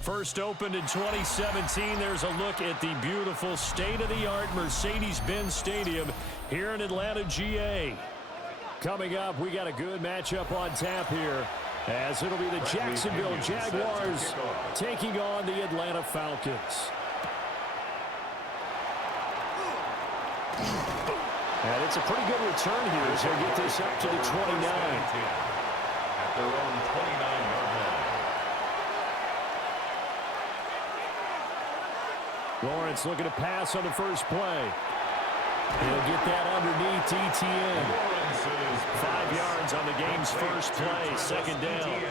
First opened in 2017. There's a look at the beautiful state-of-the-art Mercedes-Benz Stadium here in Atlanta, GA. Coming up, we got a good matchup on tap here, as it'll be the Jacksonville Jaguars taking on the Atlanta Falcons. And it's a pretty good return here as they get this up to the 29. At their own 29-yard line. Lawrence looking to pass on the first play. He'll get that underneath ETN. 5 yards on the game's first play, second down.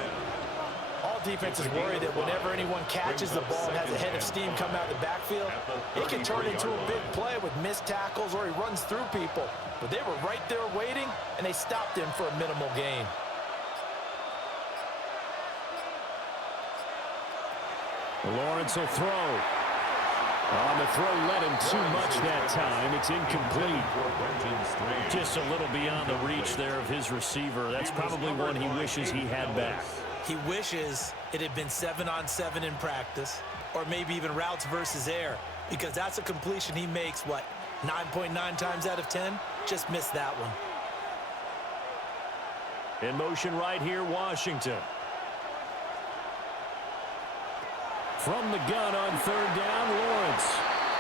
All defenses worry that whenever anyone catches the ball and has a head of steam come out of the backfield, it can turn into a big play with missed tackles or he runs through people. But they were right there waiting, and they stopped him for a minimal gain. Lawrence will throw. On the throw, led him too much that time. It's incomplete. Just a little beyond the reach there of his receiver. That's probably one he wishes he had back. He wishes it had been 7-on-7 in practice, or maybe even routes versus air, because that's a completion he makes, 9.9 times out of 10? Just missed that one. In motion right here, Washington. From the gun on third down, Lawrence.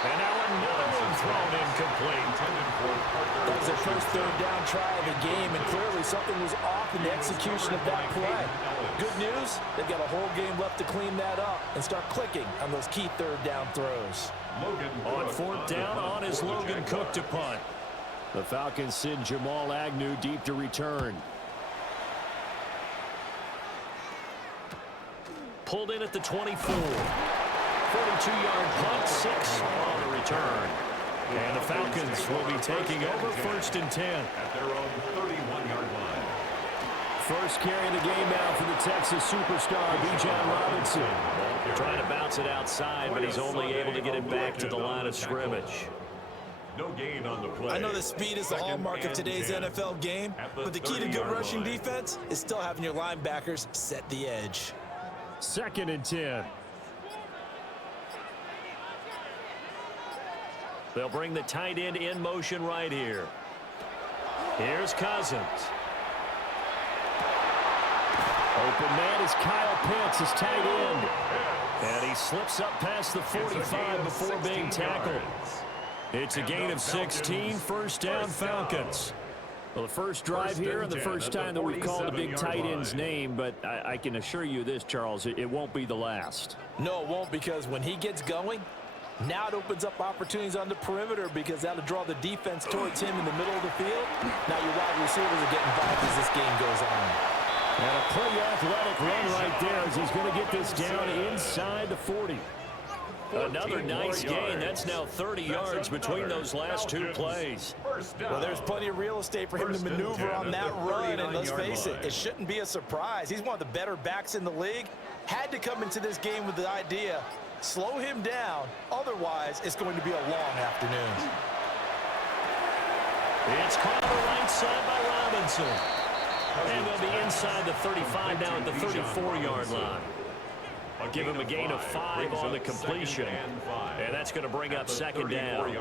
And now another one thrown incomplete. That was their first third down try of the game, and clearly something was off in the execution of that play. Good news, they've got a whole game left to clean that up and start clicking on those key third down throws. On fourth down, on is Logan Cook to punt. The Falcons send Jamal Agnew deep to return. Pulled in at the 24. 42-yard punt, 6 on the return. And the Falcons will be taking over first and 10. At their own 31-yard line. First carry of the game now for the Texas superstar, Bijan Robinson. Trying to bounce it outside, but he's only able to get it back to the line of scrimmage. No gain on the play. I know the speed is the hallmark of today's NFL game, but the key to good rushing defense is still having your linebackers set the edge. Second and 10. They'll bring the tight end in motion right here. Here's Cousins. Open man is Kyle Pitts, his tight end. And he slips up past the 45 before being tackled. It's a gain of 16, first down Falcons. Well, the first drive here and the first time that we've called a big tight end's name, but I can assure you this, Charles, it won't be the last. No, it won't, because when he gets going, now it opens up opportunities on the perimeter because that'll draw the defense towards him in the middle of the field. Now your wide receivers are getting involved as this game goes on. And a pretty athletic run right there as he's going to get this down inside the 40. Another nice gain. That's now 30 yards between those last two plays. Well, there's plenty of real estate for him to maneuver on that run, and let's face it, it shouldn't be a surprise. He's one of the better backs in the league. Had to come into this game with the idea, slow him down, otherwise it's going to be a long afternoon. It's caught on the right side by Robinson. And they'll be inside the 35 now at the 34-yard line. I'll give him a gain of 5 on the completion. And that's going to bring up second down.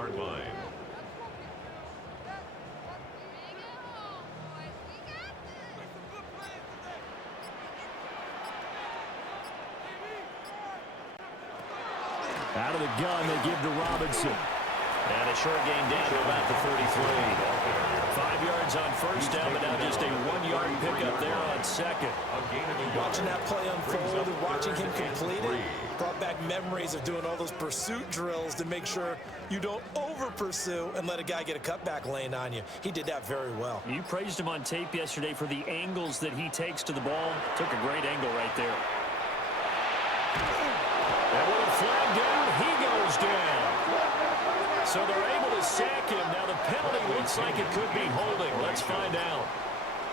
Out of the gun, they give to Robinson. And a short gain down to about the 33. 5 yards on first down, but now just a 1-yard pickup there on second. Watching that play unfold and watching him complete it brought back memories of doing all those pursuit drills to make sure you don't over-pursue and let a guy get a cutback lane on you. He did that very well. You praised him on tape yesterday for the angles that he takes to the ball. Took a great angle right there. And with a flag down, he goes down. So they're able to sack him. Now the penalty looks like it could be holding. Let's find out.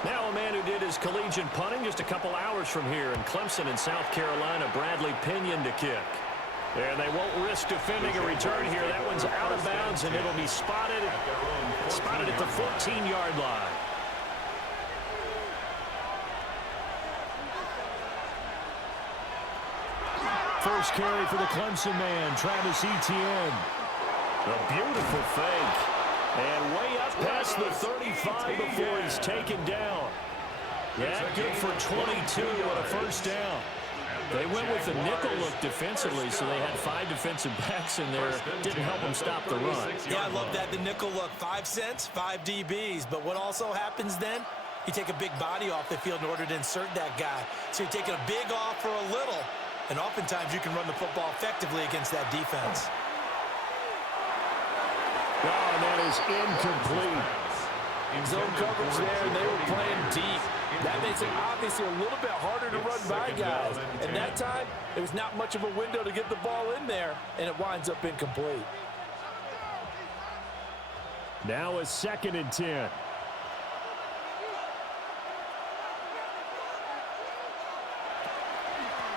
Now a man who did his collegiate punting just a couple hours from here in Clemson in South Carolina, Bradley Pinion to kick. And they won't risk defending a return here. That one's out of bounds, and it'll be spotted at the 14-yard line. first carry for the Clemson man, Travis Etienne. A beautiful fake. And way up past the 35 before he's taken down. That good for 22 on a first down. They went with the nickel look defensively, so they had 5 defensive backs in there. Didn't help them stop the run. Yeah, I love that, the nickel look. 5 cents, 5 DBs. But what also happens then? You take a big body off the field in order to insert that guy. So you're taking a big off for a little. And oftentimes you can run the football effectively against that defense. Oh, and that is incomplete. Zone coverage there, and they were playing deep. That makes it obviously a little bit harder to run by guys. And that time, there was not much of a window to get the ball in there, and it winds up incomplete. Now a 2nd and 10.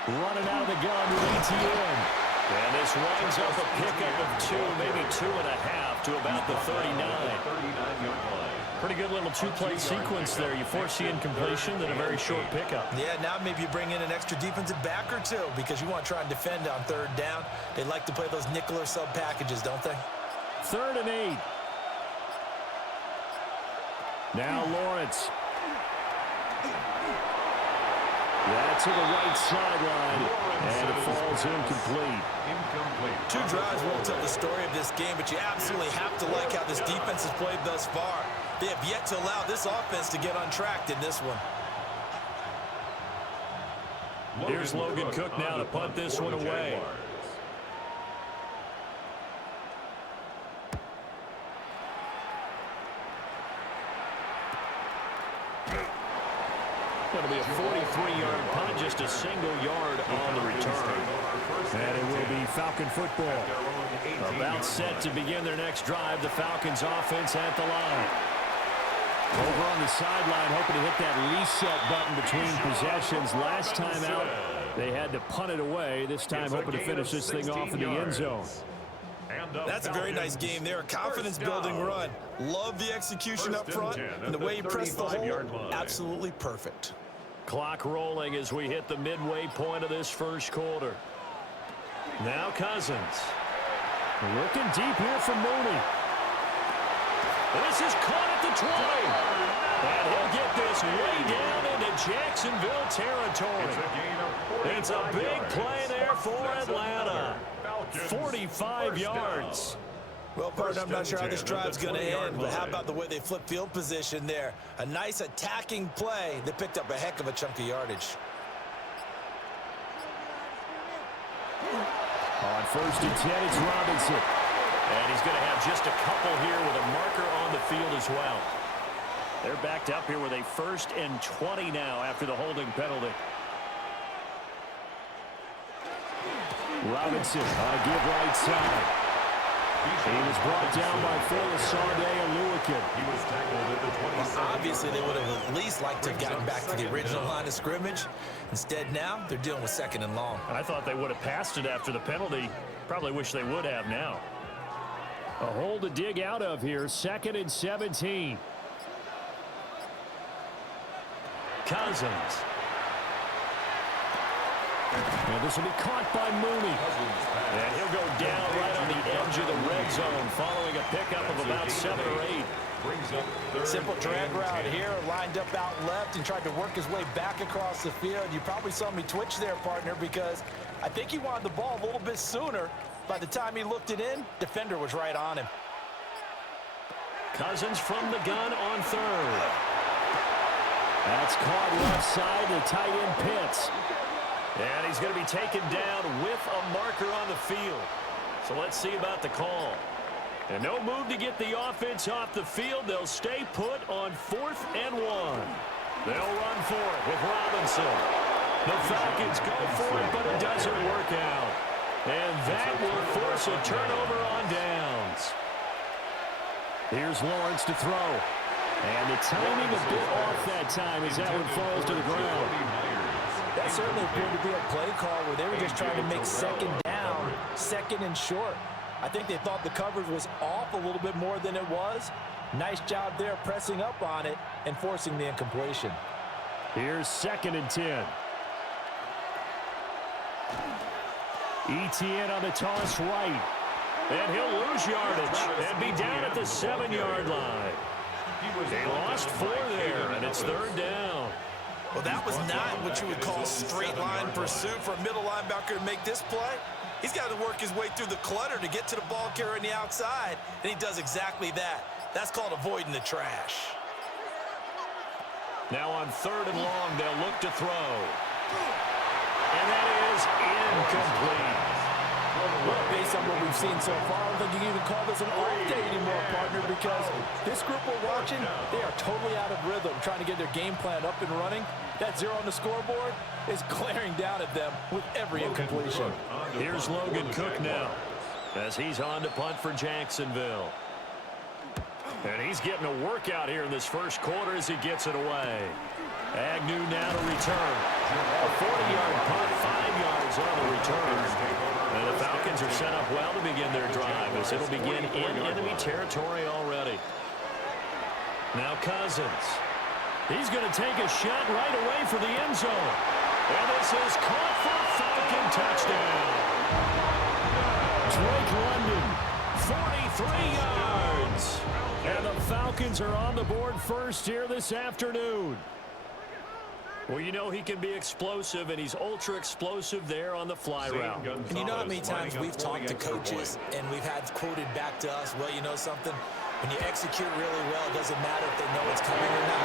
Running out of the gun with Etienne. And this winds up a pickup of 2, maybe 2.5 to about the 39. Pretty good little 2-play sequence there. You force the incompletion, then a very short pickup. Yeah, now maybe you bring in an extra defensive back or 2 because you want to try and defend on 3rd down. They like to play those nickel or sub packages, don't they? 3rd and 8. Now Lawrence. That's to the right sideline, and it falls incomplete. 2 drives won't tell the story of this game, but you absolutely have to like how this defense has played thus far. They have yet to allow this offense to get untracked in this one. Here's Logan Cook now to punt this one away. Going to be a 43-yard punt, just a single yard on the return. And it will be Falcon football. About set to begin their next drive. The Falcons offense at the line. Over on the sideline, hoping to hit that reset button between possessions. Last time out, they had to punt it away. This time, hoping to finish this thing off in the end zone. That's a very nice game there. Confidence-building run. Love the execution up front, and the way you press the hole, absolutely perfect. Clock rolling as we hit the midway point of this first quarter. Now Cousins. Looking deep here for Mooney. This is caught at the 20. And he'll get this way down into Jacksonville territory. It's a big play there for Atlanta. 45 yards. Well, partner, I'm not sure how this drive's going to end, but how about the way they flip field position there? A nice attacking play that picked up a heck of a chunk of yardage. On 1st and 10, it's Robinson. And he's going to have just a couple here with a marker on the field as well. They're backed up here with a 1st and 20 now after the holding penalty. Robinson on a give right side. He was brought down by Sande and Lewican. He was tackled at the 27. Well, obviously, they would have at least liked to have gotten back to the original line of scrimmage. Instead, now they're dealing with 2nd and long. I thought they would have passed it after the penalty. Probably wish they would have now. A hole to dig out of here. 2nd and 17. Cousins. And this will be caught by Mooney. And he'll go down right on the edge of the red zone following a pickup of about 7 or 8. Simple drag route here, lined up out left and tried to work his way back across the field. You probably saw me twitch there, partner, because I think he wanted the ball a little bit sooner. By the time he looked it in, defender was right on him. Cousins from the gun on 3rd. That's caught left side to tight end Pitts. And he's going to be taken down with a marker on the field. So let's see about the call. And no move to get the offense off the field. They'll stay put on 4th and 1. They'll run for it with Robinson. The Falcons go for it, but it doesn't work out. And that will force a turnover on downs. Here's Lawrence to throw. And the timing a bit off that time as that one falls to the ground. That certainly appeared to be a play call where they were just trying to make 2nd down, 2nd and short. I think they thought the coverage was off a little bit more than it was. Nice job there pressing up on it and forcing the incompletion. Here's 2nd and 10. ETN on the toss right. And he'll lose yardage and be down at the 7-yard line. They lost 4 there, and it's 3rd down. Well, that was not what you would call straight line pursuit for a middle linebacker to make this play. He's got to work his way through the clutter to get to the ball carrier on the outside, and he does exactly that. That's called avoiding the trash. Now on 3rd and long, they'll look to throw. And that is incomplete. Well, based on what we've seen so far, I don't think you can even call this an off day anymore, partner, because this group we're watching, they are totally out of rhythm, trying to get their game plan up and running. That 0 on the scoreboard is glaring down at them with every incompletion. Here's Logan Cook now, as he's on to punt for Jacksonville. And he's getting a workout here in this first quarter as he gets it away. Agnew now to return. A 40-yard punt, 5 yards on the return. And the Falcons are set up well to begin their drive as it'll begin in enemy territory already. Now Cousins. He's going to take a shot right away for the end zone. And this is caught for Falcon touchdown. Drake London, 43 yards. And the Falcons are on the board first here this afternoon. Well, you know he can be explosive, and he's ultra-explosive there on the fly route. And you know how many times we've talked to coaches, and we've had quoted back to us, well, you know something? When you execute really well, it doesn't matter if they know it's coming or not.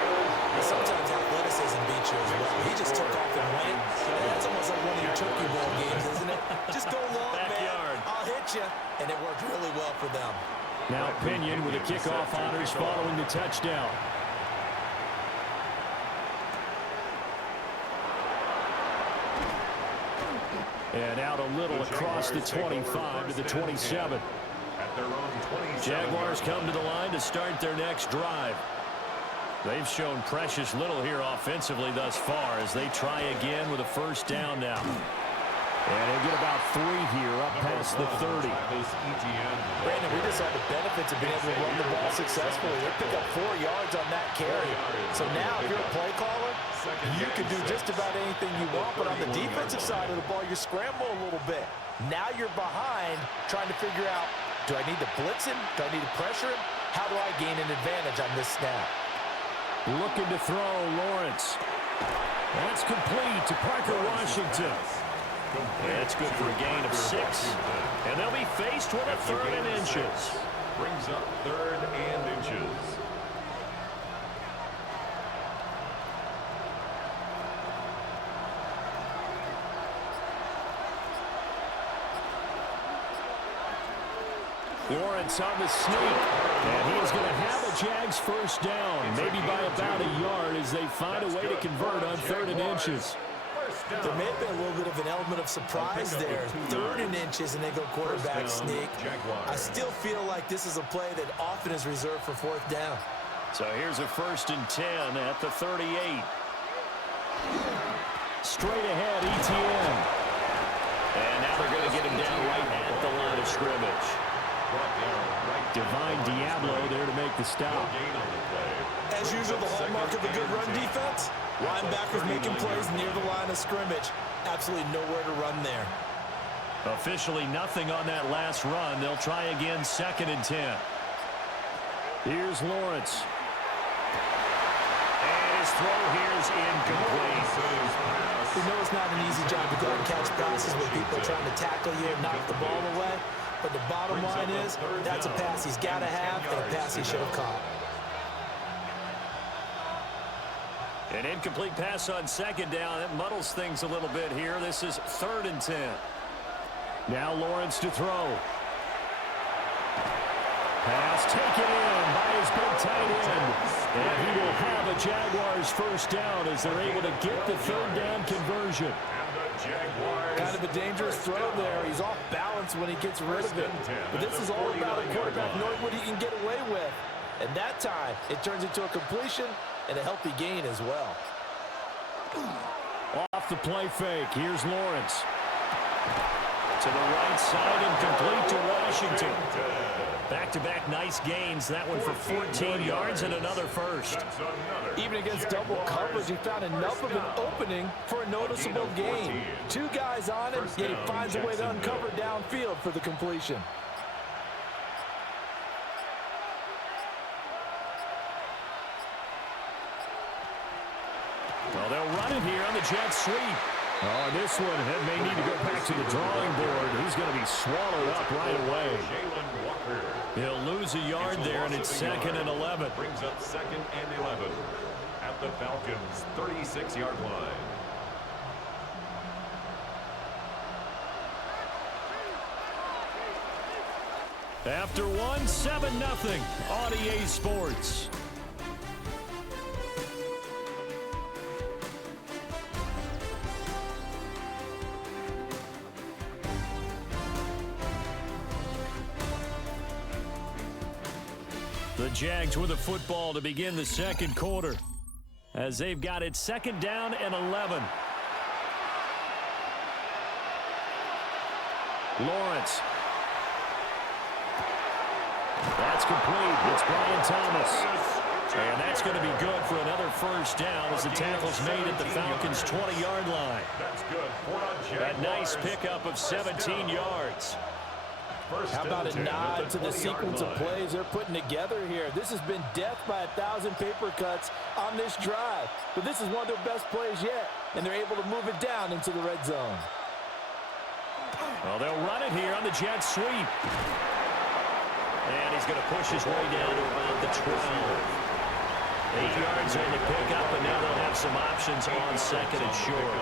But sometimes athleticism beats you as well. He just took off and went. And that's almost like one of your turkey bowl games, isn't it? Just go long, Backyard. man. I'll hit you. And it worked really well for them. Now Pinion with the kickoff honors following the touchdown. And out a little across the 25 to the 27. Jaguars come to the line to start their next drive. They've shown precious little here offensively thus far as they try again with a first down now. And they'll get about 3 here up past the 30. Brandon, we just saw the benefits of being able to run the ball successfully. They pick up 4 yards on that carry. So now if you're a play caller, you can do just about anything you want. But on the defensive side of the ball, you scramble a little bit. Now you're behind trying to figure out, do I need to blitz him? Do I need to pressure him? How do I gain an advantage on this snap? Looking to throw, Lawrence. That's complete to Parker Washington. That's good for a gain of 6. And they'll be faced with a 3rd and inches. Brings up 3rd and inches. Lawrence on the sneak. And he is going to have a Jags first down, maybe by about a yard as they find a way to convert on 3rd and inches. There may have been a little bit of an element of surprise there. 3rd and inches and they go quarterback sneak. I still feel like this is a play that often is reserved for 4th down. So here's a 1st and 10 at the 38. Straight ahead, ETN. And now they're going to get him down right at the line of scrimmage. Divine Diablo there to make the stop. As usual, the hallmark of a good run defense, linebackers making plays near the line of scrimmage. Absolutely nowhere to run there. Officially nothing on that last run. They'll try again 2nd and 10. Here's Lawrence. And his throw here is incomplete. We know it's not an easy job to go and catch passes when people are trying to tackle you and knock the ball away. But the bottom line is, that's a pass he's got to have and a pass he should have caught. An incomplete pass on 2nd down. That muddles things a little bit here. This is 3rd and 10. Now Lawrence to throw. Pass taken in by his big tight end. And he will have a Jaguars first down as they're able to get the 3rd down conversion. Kind of a dangerous throw there. He's off balance when he gets rid of it. But this is all about a quarterback knowing what he can get away with. And that time, it turns into a completion and a healthy gain as well. Off the play fake. Here's Lawrence. To the right side and complete to Washington. Back-to-back nice gains. That one for 14 yards and another first. Even against double coverage, he found enough of an opening for a noticeable gain. Two guys on him, yet he finds a way to uncover downfield for the completion. Well, they'll run it here on the jet sweep. Oh, this one may need to go back to the drawing board. He's going to be swallowed up right away. He'll lose a yard there, and it's 2nd and 11. Brings up 2nd and 11 at the Falcons' 36-yard line. After one, 7-0 on EA Sports. The Jags with a football to begin the second quarter as they've got it 2nd down and 11. Lawrence. That's complete. It's Brian Thomas. And that's going to be good for another first down as the tackle's made at the Falcons' 20-yard line. That's good. That nice pickup of 17 yards. How about a nod to the sequence of plays they're putting together here? This has been death by 1,000 paper cuts on this drive. But this is one of their best plays yet, and they're able to move it down into the red zone. Well, they'll run it here on the jet sweep. And he's going to push his way down to about the 12. 8 yards on the pickup, and now they'll have some options on 2nd and short.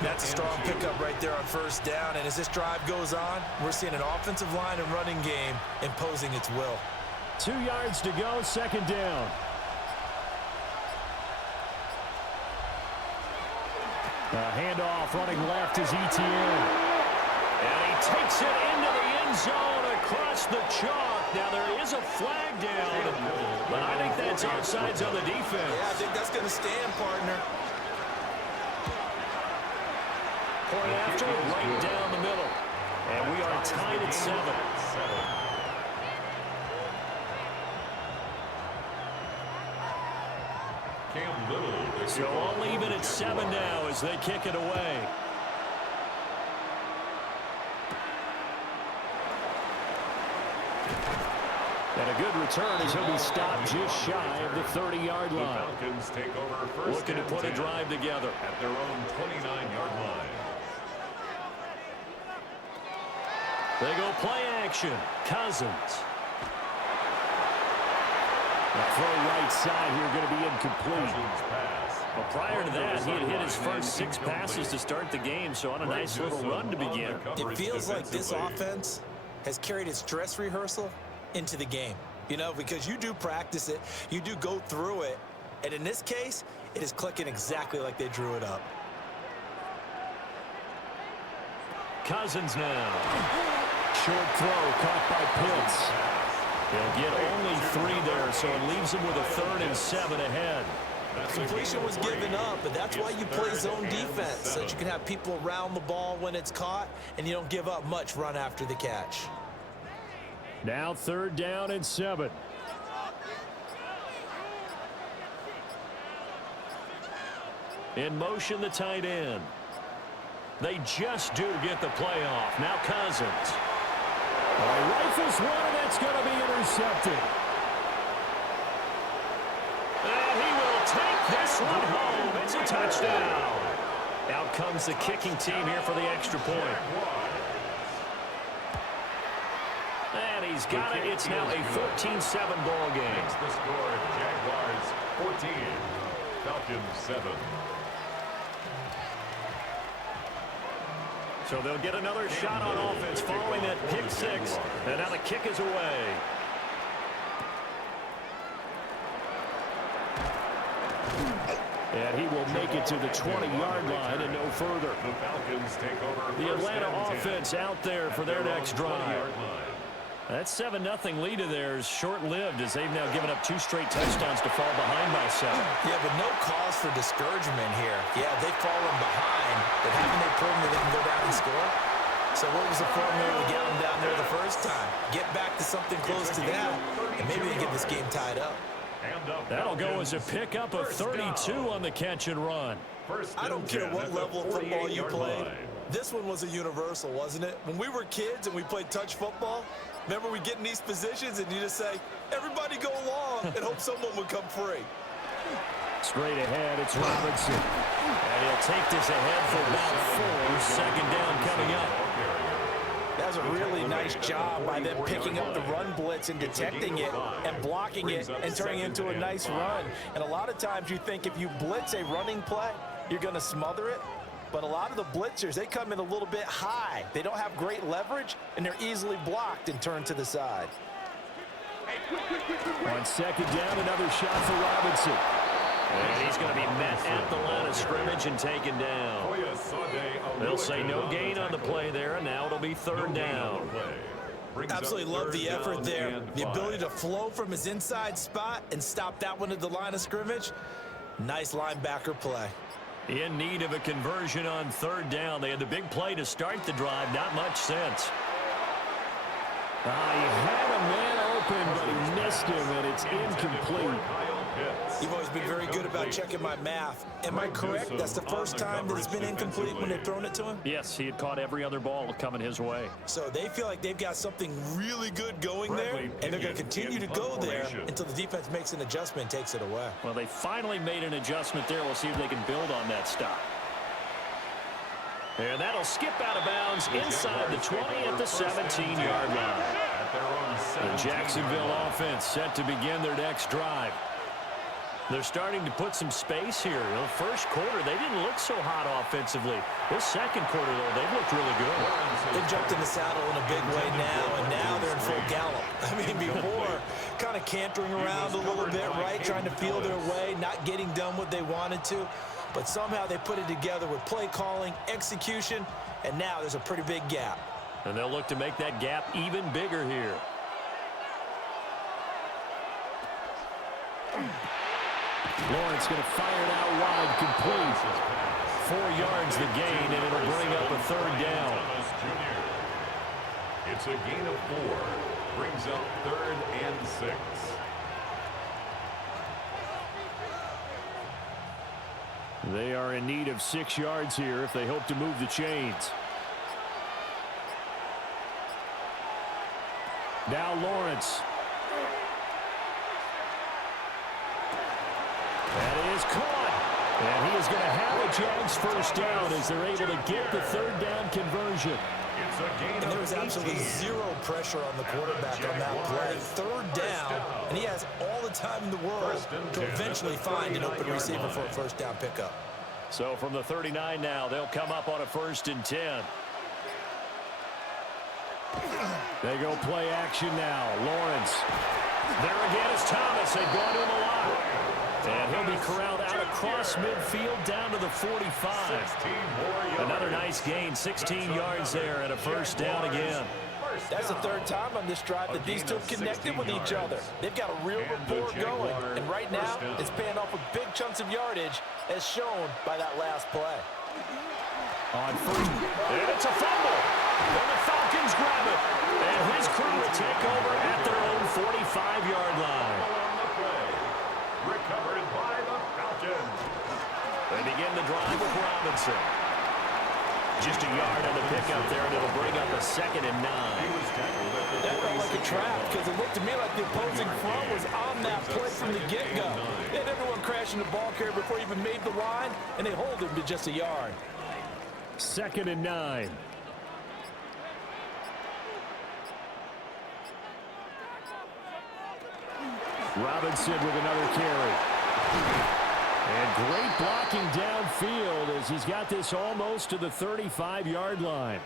That's a strong pickup right there on first down. And as this drive goes on, we're seeing an offensive line and running game imposing its will. 2 yards to go, 2nd down. A handoff running left is Etienne. And he takes it into the end zone across the chalk. Now there is a flag down, but I think that's offsides on the defense. Yeah, I think that's going to stand, partner. Point after, right down the middle. And we are tied at 7. So all even at 7 now as they kick it away. And a good return as he'll be stopped just shy of the 30-yard line. The Falcons take over first looking to put a drive together at their own 29-yard line. They go play action. Cousins. The throw right side here going to be incomplete. Well, prior to that, he had hit his first 6 passes to start the game, so on a nice little run to begin. It feels like this offense has carried its dress rehearsal into the game, you know, because you do practice it, you do go through it, and in this case, it is clicking exactly like they drew it up. Cousins now. Short throw caught by Pitts. He'll get only 3 there, so it leaves him with a 3rd and 7 ahead. Completion was given up, but that's why you play zone defense, so that you can have people around the ball when it's caught, and you don't give up much run after the catch. Now 3rd down and 7. In motion, the tight end. They just do get the playoff. Now Cousins. Rifles one, and it's going to be intercepted. And he will take this one home. It's a touchdown. Out comes the kicking team here for the extra point. And he's got it. It's now a 14-7 ball game. It's the score, Jaguars 14, Falcons 7. So they'll get another shot on offense following that pick 6. And now the kick is away. And he will make it to the 20-yard line and no further. The Falcons take over The Atlanta offense out there for their next drive. That 7-0 lead of theirs short-lived as they've now given up 2 straight touchdowns to fall behind by 7. Yeah, but no cause for discouragement here. Yeah, they've fallen behind, but haven't they proven that they can go down and score? So what was the formula to get them down there the first time? Get back to something close to that, and maybe they get this game tied up. That'll go as a pickup of 32 on the catch and run. I don't care what level of football you played. This one was a universal, wasn't it? When we were kids and we played touch football, remember we get in these positions and you just say, everybody go along, and hope someone would come free. Straight ahead, it's Robinson. And he'll take this ahead for about 4. Second down coming up. That was a really nice job by them picking up the run blitz and detecting it and blocking it and turning it into a nice run. And a lot of times you think if you blitz a running play, you're going to smother it. But a lot of the blitzers, they come in a little bit high. They don't have great leverage, and they're easily blocked and turned to the side. On second down, another shot for Robinson. And he's going to be met at the line of scrimmage and taken down. They'll say no gain on the play there, and now it'll be third down. Absolutely love the effort there. The ability to flow from his inside spot and stop that one at the line of scrimmage. Nice linebacker play. In need of a conversion on third down. They had the big play to start the drive. Not much sense. He had a man open, but he missed him, and it's incomplete. You've always been very good about checking my math. Am I correct? That's the first time that it's been incomplete when they've thrown it to him? Yes, he had caught every other ball coming his way. So they feel like they've got something really good going there, and they're going to continue to go there until the defense makes an adjustment and takes it away. Well, they finally made an adjustment there. We'll see if they can build on that stop. And that'll skip out of bounds inside the 20 at the 17-yard line. The Jacksonville offense set to begin their next drive. They're starting to put some space here. You know, first quarter, they didn't look so hot offensively. This second quarter, though, they've looked really good. They jumped in the saddle in a big way now, and now they're in full gallop. I mean, before, kind of cantering around a little bit, right, trying to feel their way, not getting done what they wanted to. But somehow they put it together with play calling, execution, and now there's a pretty big gap. And they'll look to make that gap even bigger here. Lawrence going to fire it out wide, complete. 4 yards the gain, and it'll bring up a third down. It's a gain of 4. Brings up 3rd and 6. They are in need of 6 yards here if they hope to move the chains. Now Lawrence. That is caught. And he is going to have a Jags first down as they're able to get the third down conversion. And there was absolutely zero pressure on the quarterback on that play. Third down, and he has all the time in the world to eventually find an open receiver for a first down pickup. So from the 39 now, they'll come up on a 1st and 10. They go play action now. Lawrence. There again is Thomas. They've gone to him a lot. And he'll be corralled out across midfield down to the 45. Another nice gain, 16 yards there and a first down again. That's the third time on this drive that these two connected with each other. They've got a real rapport going. And right now, it's paying off with big chunks of yardage as shown by that last play. On first, and it's a fumble. And the Falcons grab it. And his crew will take over at their own 45-yard line. Recovered by the Falcons. They begin the drive with Robinson. Just a yard on the pickup there, and it'll bring up a 2nd and 9. That felt like a trap because it looked to me like the opposing front was on that play from the get-go. They had everyone crashing the ball carrier before he even made the line, and they hold him to just a yard. 2nd and 9. Robinson with another carry. And great blocking downfield as he's got this almost to the 35-yard line.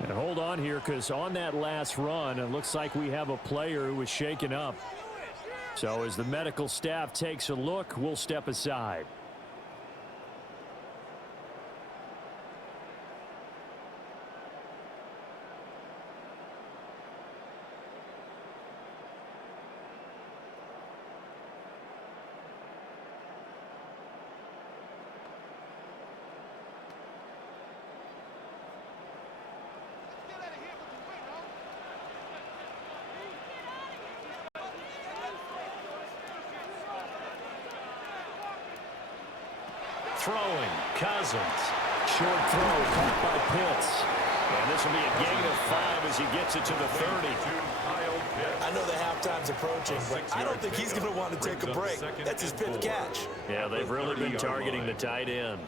And hold on here because on that last run, it looks like we have a player who was shaken up. So as the medical staff takes a look, we'll step aside. throwing. Cousins. Short throw caught by Pitts. And this will be a gain of 5 as he gets it to the 30. I know the halftime's approaching, but I don't think he's going to want to take a break. That's his 5th catch. Yeah, they've really been targeting the tight end.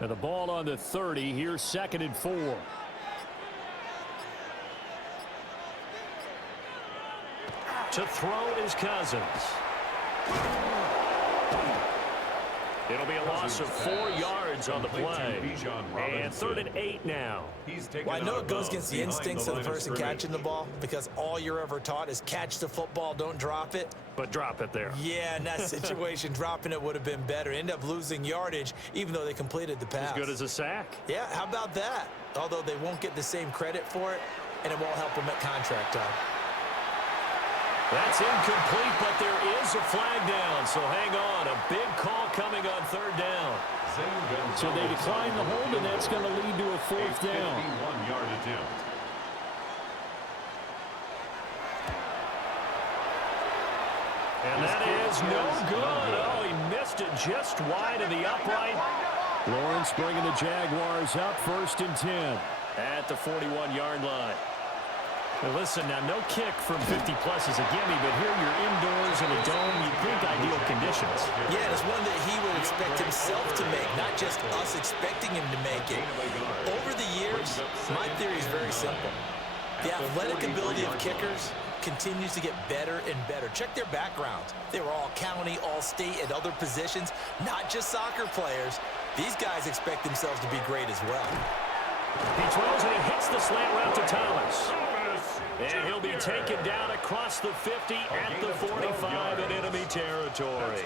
And the ball on the 30. Here's 2nd and 4. To throw is Cousins. It'll be a loss of 4 yards on the play. And 3rd and 8 now. Well, I know it goes against the instincts of the person catching the ball because all you're ever taught is catch the football, don't drop it. But drop it there. Yeah, in that situation, dropping it would have been better. End up losing yardage, even though they completed the pass. As good as a sack. Yeah, how about that? Although they won't get the same credit for it, and it won't help them at contract time. That's incomplete, but there is a flag down, so hang on. A big call coming on 3rd down. So they decline the hold, and that's going to lead to a 4th down. 51-yard attempt. And that is no good. Oh, he missed it just wide of the upright. Lawrence bringing the Jaguars up 1st and 10. At the 41-yard line. Well, listen, now no kick from 50-plus is a gimme, but here you're indoors in a dome. You'd think ideal conditions. Yeah, and it's one that he would expect himself to make, not just us expecting him to make it. Over the years, my theory is very simple. The athletic ability of kickers continues to get better and better. Check their backgrounds. They were all county, all state, at other positions, not just soccer players. These guys expect themselves to be great as well. He throws and he hits the slant route to Thomas. And he'll be taken down across the 50 at the 45 in enemy territory.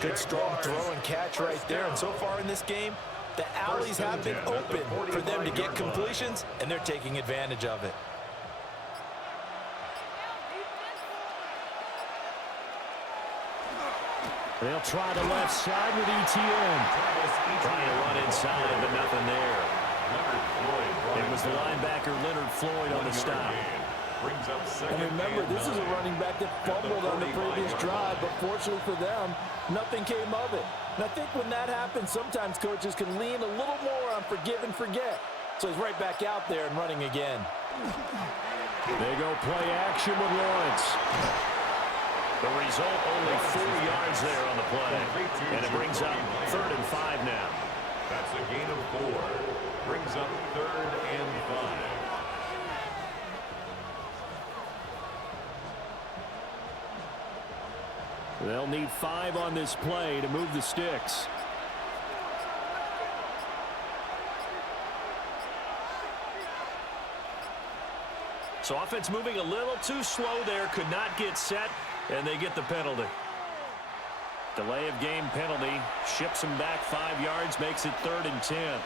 Good strong throw and catch right there. And so far in this game, the alleys have been open for them to get completions, and they're taking advantage of it. They'll try the left side with ETN. Trying to run inside, but nothing there. It was the linebacker Leonard Floyd on the stop. And remember, this is a running back that fumbled on the previous drive, but fortunately for them, nothing came of it. And I think when that happens, sometimes coaches can lean a little more on forgive and forget. So he's right back out there and running again. They go play action with Lawrence. The result, only 4 yards there on the play. And it brings up 3rd and 5 now. That's a gain of 4. Brings up 3rd and 5. They'll need 5 on this play to move the sticks. So offense moving a little too slow there, could not get set, and they get the penalty. Delay of game penalty, ships them back 5 yards, makes it 3rd and 10.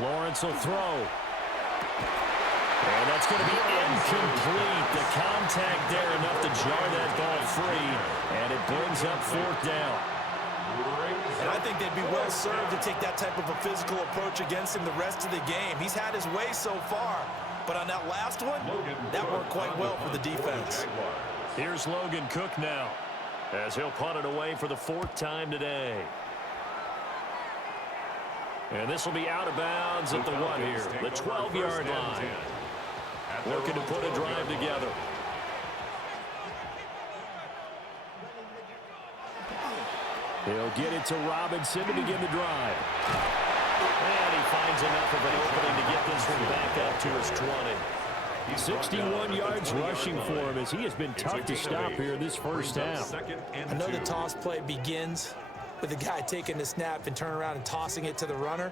Lawrence will throw. And that's going to be incomplete. The contact there enough to jar that ball free, and it brings up 4th down. And I think they'd be well served to take that type of a physical approach against him the rest of the game. He's had his way so far, but on that last one, that worked quite well for the defense. Here's Logan Cook now, as he'll punt it away for the 4th time today. And this will be out of bounds at the 1 here, the 12-yard line. Looking to put a drive together. He'll get it to Robinson to begin the drive. And he finds enough of an opening to get this one back up to his 20. 61 yards rushing for him as he has been tough to stop here in this first half. I know the toss play begins with the guy taking the snap and turning around and tossing it to the runner.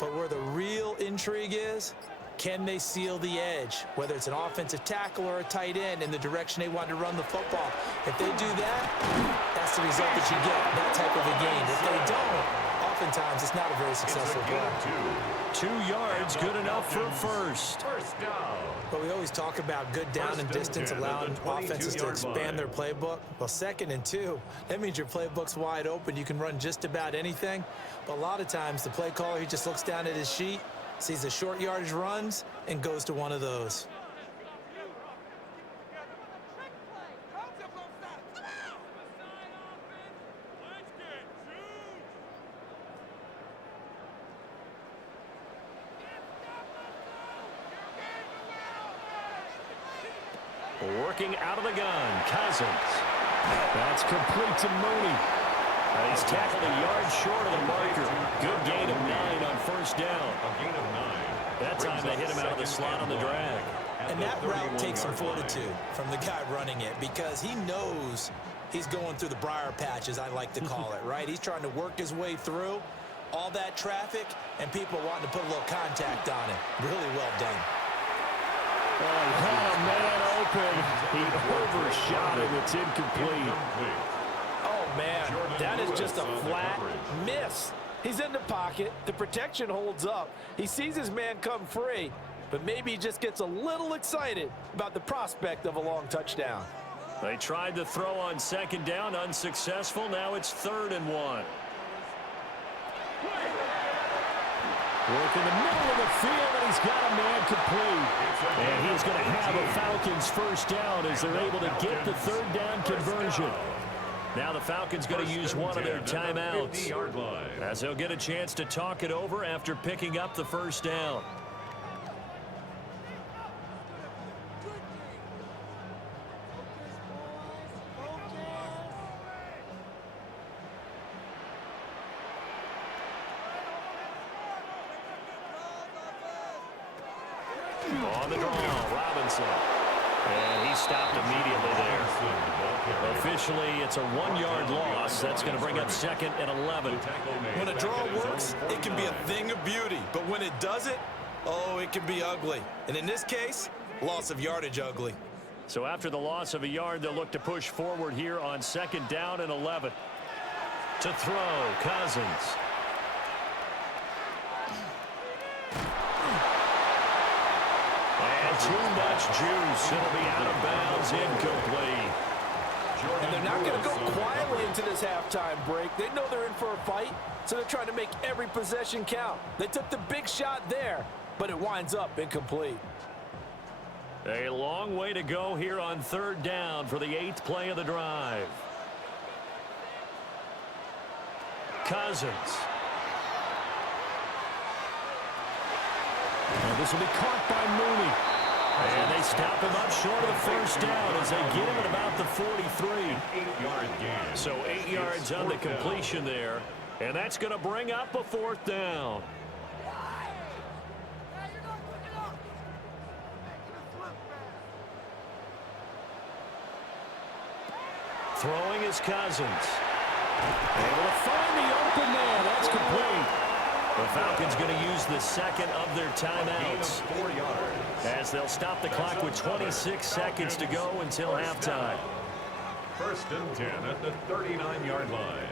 But where the real intrigue is, can they seal the edge, whether it's an offensive tackle or a tight end, in the direction they want to run the football? If they do that, that's the result that you get, that type of a game. If they don't, oftentimes it's not a very successful play. 2 yards, good enough for first. But we always talk about good down and distance, allowing offenses to expand their playbook. Well, 2nd and 2, that means your playbook's wide open. You can run just about anything. But a lot of times the play caller, he just looks down at his sheet, sees the short yardage runs, and goes to one of those. Working out of the gun, Cousins. That's complete to Mooney. He's tackled a yard short of the marker. Good gain of 9 on first down. A gain of 9. That time they hit him out of the slot on the drag. And that route takes some fortitude from the guy running it because he knows he's going through the briar patch, as I like to call it, right? He's trying to work his way through all that traffic and people wanting to put a little contact on it. Really well done. Well, he had a man open. He overshot it. It's incomplete. Oh, man, that is just a flat miss. He's in the pocket. The protection holds up. He sees his man come free, but maybe he just gets a little excited about the prospect of a long touchdown. They tried to throw on second down, unsuccessful. Now it's 3rd and 1. Work in the middle of the field, and he's got a man complete. And he's going to have a Falcons first down as they're able to get the 3rd down conversion. Now the Falcons going to use one of their timeouts as they'll get a chance to talk it over after picking up the first down. On the draw, Robinson. And he stopped immediately there. Officially, it's a 1-yard loss. That's going to bring up 2nd and 11. When a draw works, it can be a thing of beauty. But when it doesn't, oh, it can be ugly. And in this case, loss of yardage ugly. So after the loss of a yard, they'll look to push forward here on 2nd down and 11. To throw, Cousins. And too much juice. It'll be out of bounds, incomplete. And they're not going to go quietly into this halftime break. They know they're in for a fight, so they're trying to make every possession count. They took the big shot there, but it winds up incomplete. A long way to go here on 3rd down for the 8th play of the drive. Cousins. And this will be caught by Mooney. And they stop him up short of the first down as they get him at about the 43. 8-yard gain. So 8 yards on the completion there. And that's going to bring up a 4th down. Throwing is Cousins. Able to find the open man. That's complete. The Falcons going to use the 2nd of their timeouts 4 yards. as they'll stop the clock with 26 seconds to go until halftime. 1st and 10 at the 39-yard line.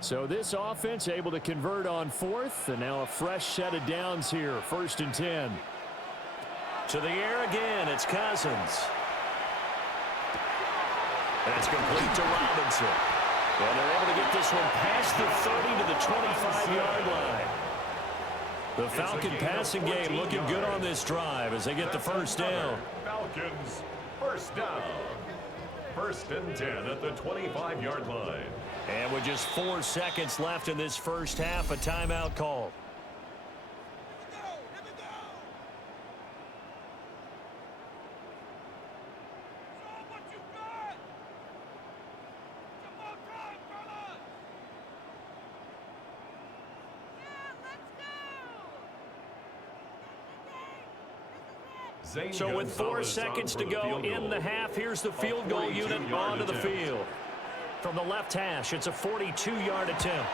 So this offense able to convert on 4th, and now a fresh set of downs here. 1st and 10. To the air again, it's Cousins. That's complete to Robinson. And they're able to get this one past the 30 to the 25-yard line. The Falcon passing game looking good on this drive as they get the first down. Falcons first down. 1st and 10 at the 25-yard line. And with just 4 seconds left in this first half, a timeout call. So with 4 seconds to go in the half, here's the field goal unit onto the field. From the left hash, it's a 42-yard attempt.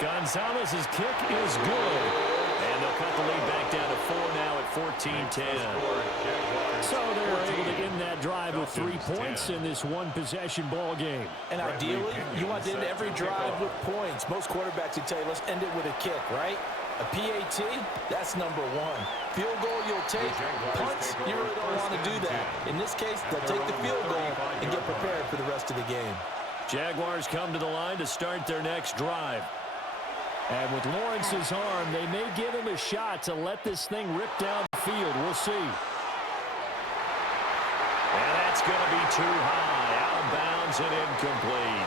Gonzalez's kick is good. And they'll cut the lead back down to 4 now at 14-10. So they're able to end that drive with 3 points in this one-possession ball game. And ideally, you want to end every drive with points. Most quarterbacks would tell you, let's end it with a kick, right? A PAT, that's number 1. Field goal you'll take. Punts, you really don't want to do that. In this case, they'll take the field goal and get prepared for the rest of the game. Jaguars come to the line to start their next drive. And with Lawrence's arm, they may give him a shot to let this thing rip down the field. We'll see. And that's going to be too high. Out of bounds and incomplete.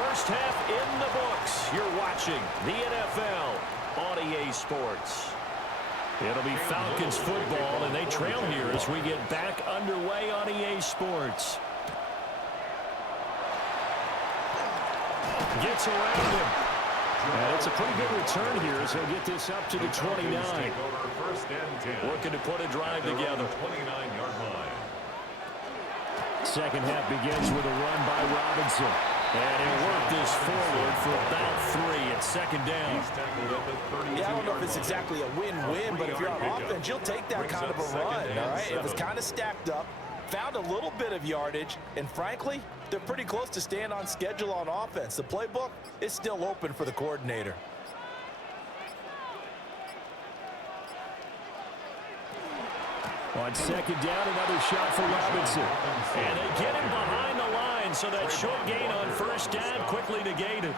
First half in the books. You're watching the NFL on EA Sports. It'll be Falcons football, and they trail here as we get back underway on EA Sports. Gets around him. And it's a pretty good return here as he'll get this up to the 29. Looking to put a drive together. 29-yard line. Second half begins with a run by Robinson. And he'll work this forward for about 3 at second down. Yeah, I don't know if it's exactly a win-win, but if you're on offense, you'll take that kind of a run, all right? It was kind of stacked up, found a little bit of yardage, and frankly, they're pretty close to staying on schedule on offense. The playbook is still open for the coordinator. On second down, another shot for Robinson. And they get him behind the line, so that short gain on first down quickly negated.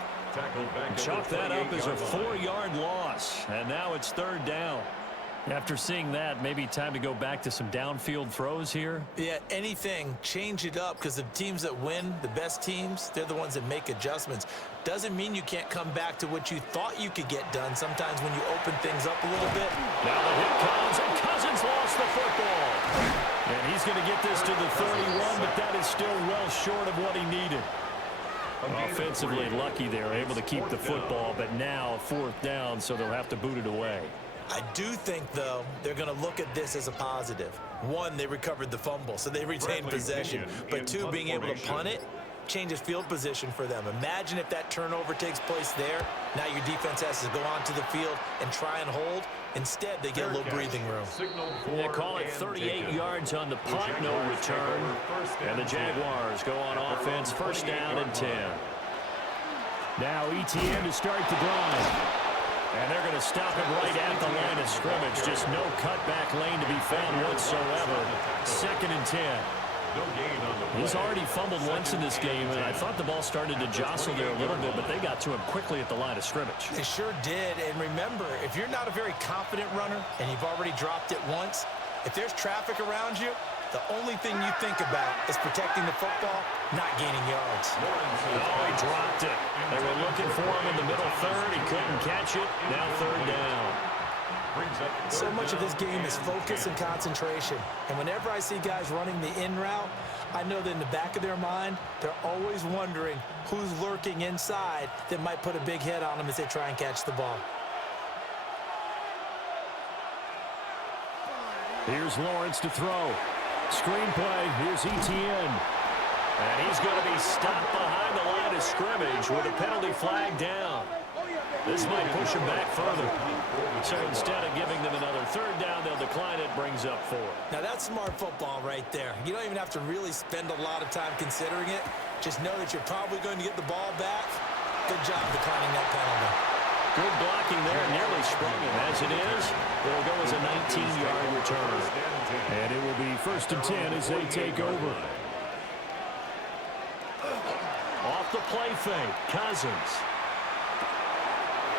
Chalk that up as a 4-yard loss, and now it's third down. After seeing that, maybe time to go back to some downfield throws here. Yeah, anything, change it up, because the teams that win, the best teams, they're the ones that make adjustments. Doesn't mean you can't come back to what you thought you could get done sometimes when you open things up a little bit. Now the hit comes, and Cousins lost the football. And he's going to get this to the 31, but that is still well short of what he needed. Offensively lucky they're able to keep the football, but now fourth down, so they'll have to boot it away. I do think, though, they're going to look at this as a positive. One, they recovered the fumble, so they retained possession. But two, being able to punt it changes field position for them. Imagine if that turnover takes place there. Now your defense has to go onto the field and try and hold. Instead, they get a little breathing room. They call it 38 yards on the punt, no return. And the Jaguars go on offense, first down and 10. Now ETN to start the drive. And they're going to stop him right at the line of scrimmage. Just no cutback lane to be found whatsoever. Second and 10. He's already fumbled once in this game, and I thought the ball started to jostle there a little bit, but they got to him quickly at the line of scrimmage. They sure did. And remember, if you're not a very confident runner and you've already dropped it once, if there's traffic around you, the only thing you think about is protecting the football, not gaining yards. Oh, he dropped it. They were looking for him in the middle third. He couldn't catch it. Now third down. So much of this game is focus and concentration. And whenever I see guys running the in route, I know that in the back of their mind, they're always wondering who's lurking inside that might put a big hit on them as they try and catch the ball. Here's Lawrence to throw. Screenplay, here's ETN. And he's going to be stopped behind the line of scrimmage with a penalty flag down. This might push him back further. So instead of giving them another third down, they'll decline it, brings up 4. Now that's smart football right there. You don't even have to really spend a lot of time considering it. Just know that you're probably going to get the ball back. Good job declining that penalty. Good blocking there, nearly sprung him. As it is, it'll go as a 19-yard return. And it will be first and 10 as they take over. Off the play fake, Cousins.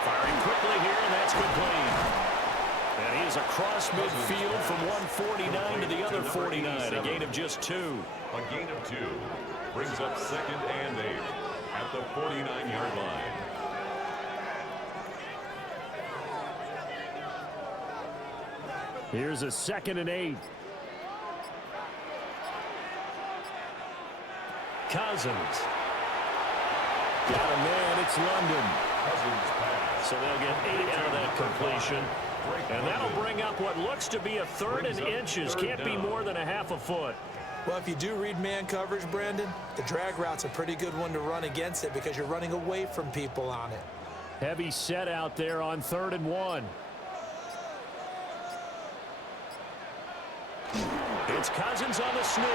Firing quickly here, and that's complete. And he is across midfield from 149 to the other 49, a gain of just 2. A gain of 2 brings up second and 8 at the 49-yard line. Here's a second and 8. Cousins. Got a man, it's London. So they'll get 8 out of that completion. And that'll bring up what looks to be a third and inches. Can't be more than a half a foot. Well, if you do read man coverage, Brandon, the drag route's a pretty good one to run against it because you're running away from people on it. Heavy set out there on 3rd and 1. It's Cousins on the sneak.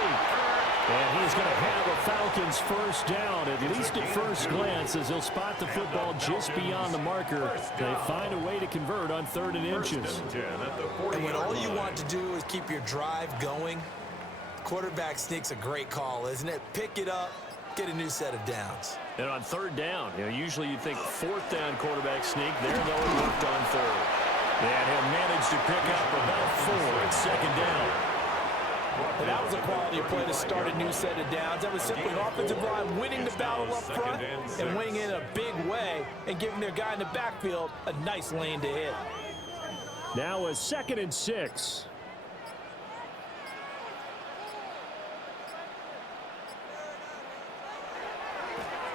And he's going to have a Falcons first down, at least at first glance, as he'll spot the football just beyond the marker. They find a way to convert on 3rd and inches. And when all you want to do is keep your drive going, quarterback sneak's a great call, isn't it? Pick it up, get a new set of downs. And on 3rd down, usually you'd think 4th down quarterback sneak. There, though, it worked on 3rd. And he'll manage to pick up about 4 at 2nd down. And that was a quality play to start a new set of downs. That was simply an offensive line winning the battle up front and winning in a big way and giving their guy in the backfield a nice lane to hit. Now a 2nd and 6.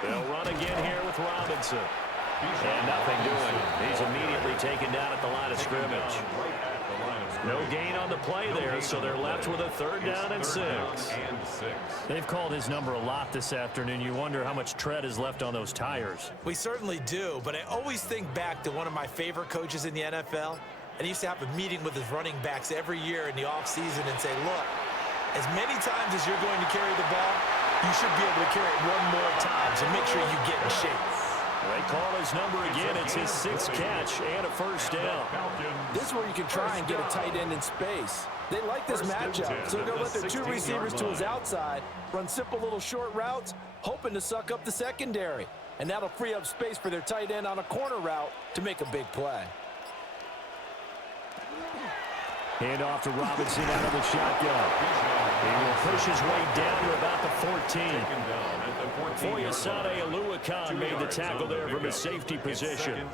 They'll run again here with Robinson. And nothing doing. He's immediately taken down at the line of scrimmage. No gain on the play there, so they're left with a 3rd down and 6. They've called his number a lot this afternoon. You wonder how much tread is left on those tires. We certainly do, but I always think back to one of my favorite coaches in the NFL. And he used to have a meeting with his running backs every year in the offseason and say, look, as many times as you're going to carry the ball, you should be able to carry it one more time, so make sure you get in shape. They call his number again. It's his 6th catch and a 1st down. This is where you can try and get a tight end in space. They like this matchup, so they're going to let their 2 receivers to his outside, run simple little short routes, hoping to suck up the secondary. And that'll free up space for their tight end on a corner route to make a big play. Hand off to Robinson out of the shotgun. He will push his way down to about the 14. Foyesade Oluwakan made the tackle there from his safety position.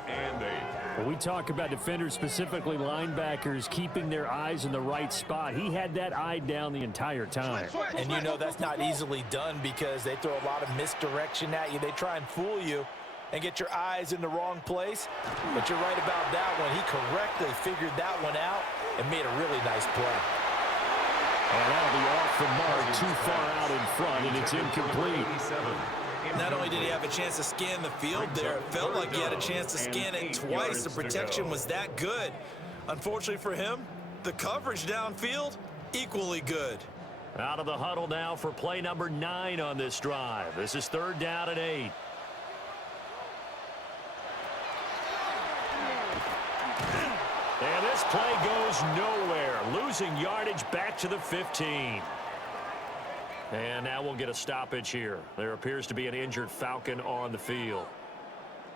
When we talk about defenders, specifically linebackers, keeping their eyes in the right spot, he had that eye down the entire time. And you know that's not easily done because they throw a lot of misdirection at you. They try and fool you and get your eyes in the wrong place. But you're right about that one. He correctly figured that one out and made a really nice play. And that'll be off the mark, too far out in front, and it's incomplete. Not only did he have a chance to scan the field there, it felt like he had a chance to scan it twice. The protection was that good. Unfortunately for him, the coverage downfield, equally good. Out of the huddle now for play number 9 on this drive. This is 3rd down and 8. And this play goes nowhere. Losing yardage back to the 15. And now we'll get a stoppage here. There appears to be an injured Falcon on the field.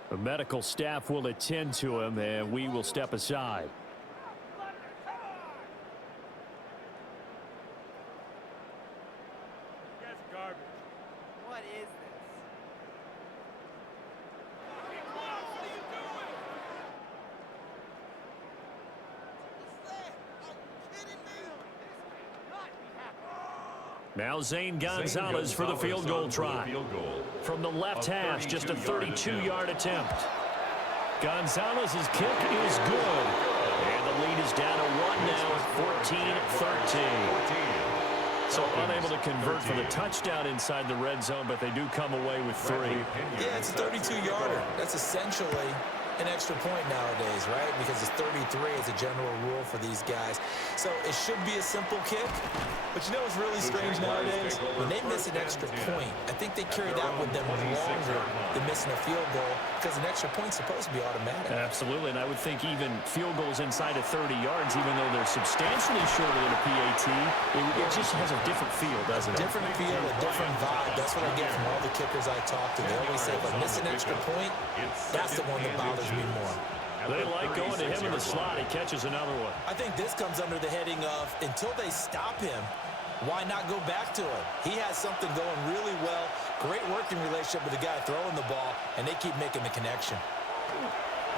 The medical staff will attend to him, and we will step aside. That's garbage. What is this? Now Zane Gonzalez for the field goal try. From the left hash, just a 32-yard attempt. Gonzalez's kick is good. And the lead is down to 1 now at 14-13. So unable to convert for the touchdown inside the red zone, but they do come away with 3. Yeah, it's a 32-yarder. That's essentially an extra point nowadays, right? Because it's 33 as a general rule for these guys. So it should be a simple kick. But you know what's really strange nowadays? When they miss an extra point, I think they carry that with them longer than missing a field goal because an extra point's supposed to be automatic. Absolutely, and I would think even field goals inside of 30 yards, even though they're substantially shorter than a PAT, it just has a different feel, doesn't it? Different feel, a different vibe. That's what I get from all the kickers I talk to. They always say, if I miss an extra point, that's the one that bothers me more. They like going to him in the slot. He catches another one. I think this comes under the heading of, until they stop him, why not go back to him? He has something going really well. Great working relationship with the guy throwing the ball, and they keep making the connection.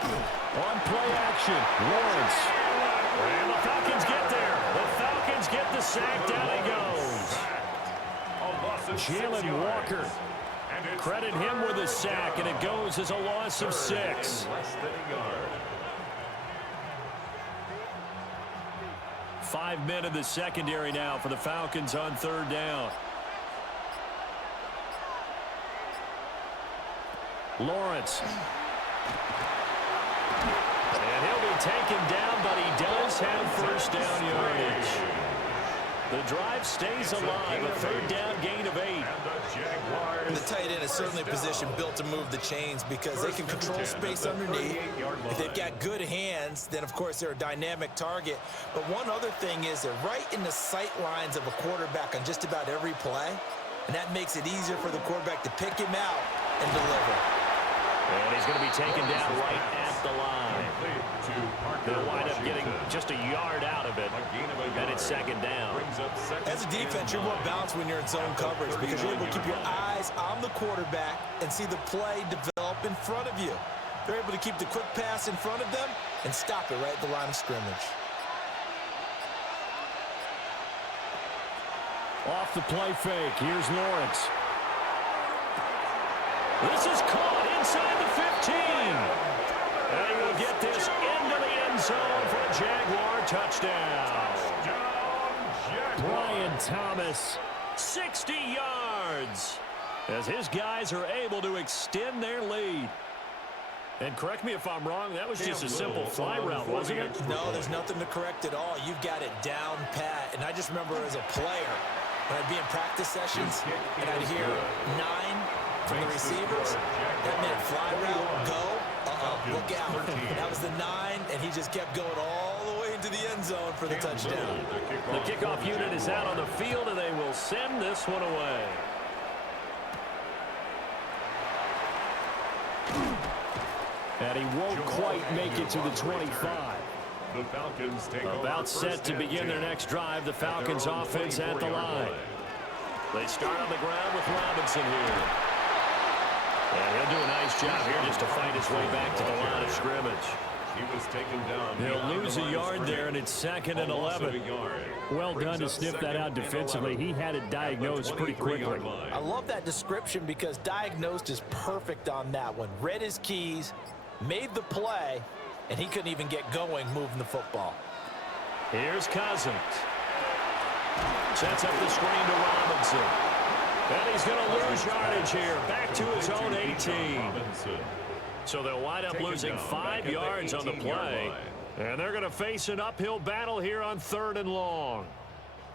On play action, Lawrence. And the Falcons get there. The Falcons get the sack. Down he goes. Jalen Walker. Credit him with a sack, and it goes as a loss of 6. 5 men in the secondary now for the Falcons on 3rd down. Lawrence. And he'll be taken down, but he does have 1st down yardage. The drive stays alive, a 3rd down gain of 8. The tight end is certainly a position built to move the chains because they can control space underneath. If they've got good hands, then of course they're a dynamic target. But one other thing is they're right in the sight lines of a quarterback on just about every play. And that makes it easier for the quarterback to pick him out and deliver. And he's going to be taken down right at at the line. They'll wind up getting just a yard out of it, and it's second down. As a defense, you're more balanced when you're in zone coverage because you're able to keep your eyes on the quarterback and see the play develop in front of you. They're able to keep the quick pass in front of them and stop it right at the line of scrimmage. Off the play fake. Here's Lawrence. This is caught inside the 15. And he will get this into the end zone for a Jaguar touchdown. Brian Thomas. 60 yards as his guys are able to extend their lead. And correct me if I'm wrong, that was just a simple fly route, wasn't it? No, there's nothing to correct at all. You've got it down pat. And I just remember as a player, when I'd be in practice sessions and I'd hear 9 from the receivers, that meant fly route, go, look out. That was the 9, and he just kept going all the way into the end zone for the touchdown. The kickoff unit is out on the field, and they will send this one away. And he won't quite make it to the 25. The Falcons take About set to begin their next drive. The Falcons offense at the line. They start on the ground with Robinson here. And he'll do a nice job here just to fight his way back to the line of scrimmage. He was taken down. He'll lose a yard there, and it's second and 11. Well done to sniff that out defensively. He had it diagnosed pretty quickly. I love that description because diagnosed is perfect on that one. Read his keys, made the play, and he couldn't even get going moving the football. Here's Cousins. Sets up the screen to Robinson. And he's going to lose yardage here. Back to his own 18. So they'll wind up losing 5 yards on the play. And they're going to face an uphill battle here on 3rd and long.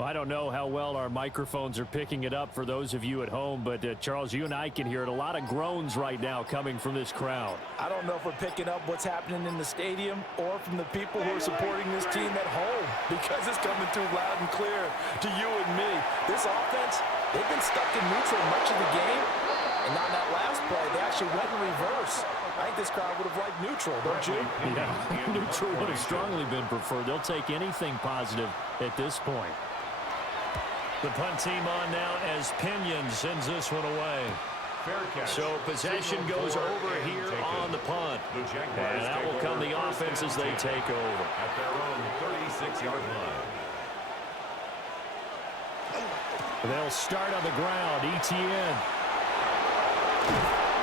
I don't know how well our microphones are picking it up for those of you at home, but Charles, you and I can hear it. A lot of groans right now coming from this crowd. I don't know if we're picking up what's happening in the stadium or from the people who are supporting this team at home because it's coming through loud and clear to you and me. This offense, they've been stuck in neutral much of the game, and on that last play, they actually went in reverse. I think this crowd would have liked neutral, don't you? Yeah, neutral would have strongly been preferred. They'll take anything positive at this point. The punt team on now as Pinion sends this one away. So possession goes over here on the punt. And that will come the offense as they take over. At their own 36-yard line. They'll start on the ground. ETN.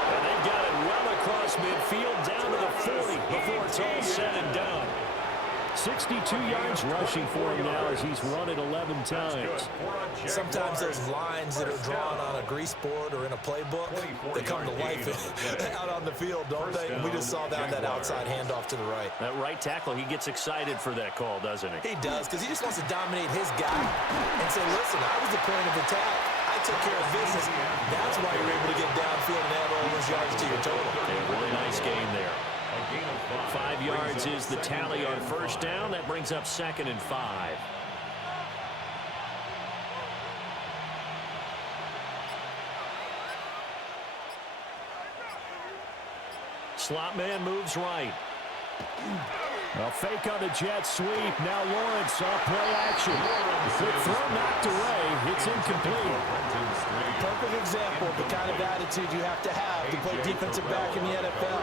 And they've got it well across midfield down to the 40 before it's all said and done. 62 yards rushing for him now as he's run it 11 times. Sometimes those lines that are drawn on a grease board or in a playbook, they come to life out on the field, don't they? And we just saw that outside handoff to the right. That right tackle, he gets excited for that call, doesn't he? He does, because he just wants to dominate his guy and say, listen, I was the point of attack. I took care of business. That's why you're able to get downfield and add all those yards to your total. A really nice gain there. 5 yards is the tally on first down. That brings up 2nd and 5. Slot man moves right. A fake on the jet sweep. Now Lawrence off play action. Quick throw knocked away. It's incomplete. Perfect example of the kind of attitude you have to play defensive back in the NFL.